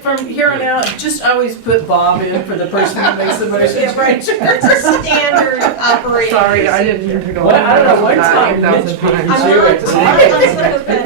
From here on out, just always put Bob in for the person who makes the motion. Yeah, right, it's a standard operating. Sorry, I didn't mean to go. Well, I don't know over what that time 8,000 Mitch times. I'm Do not, it. I'm unsympathetic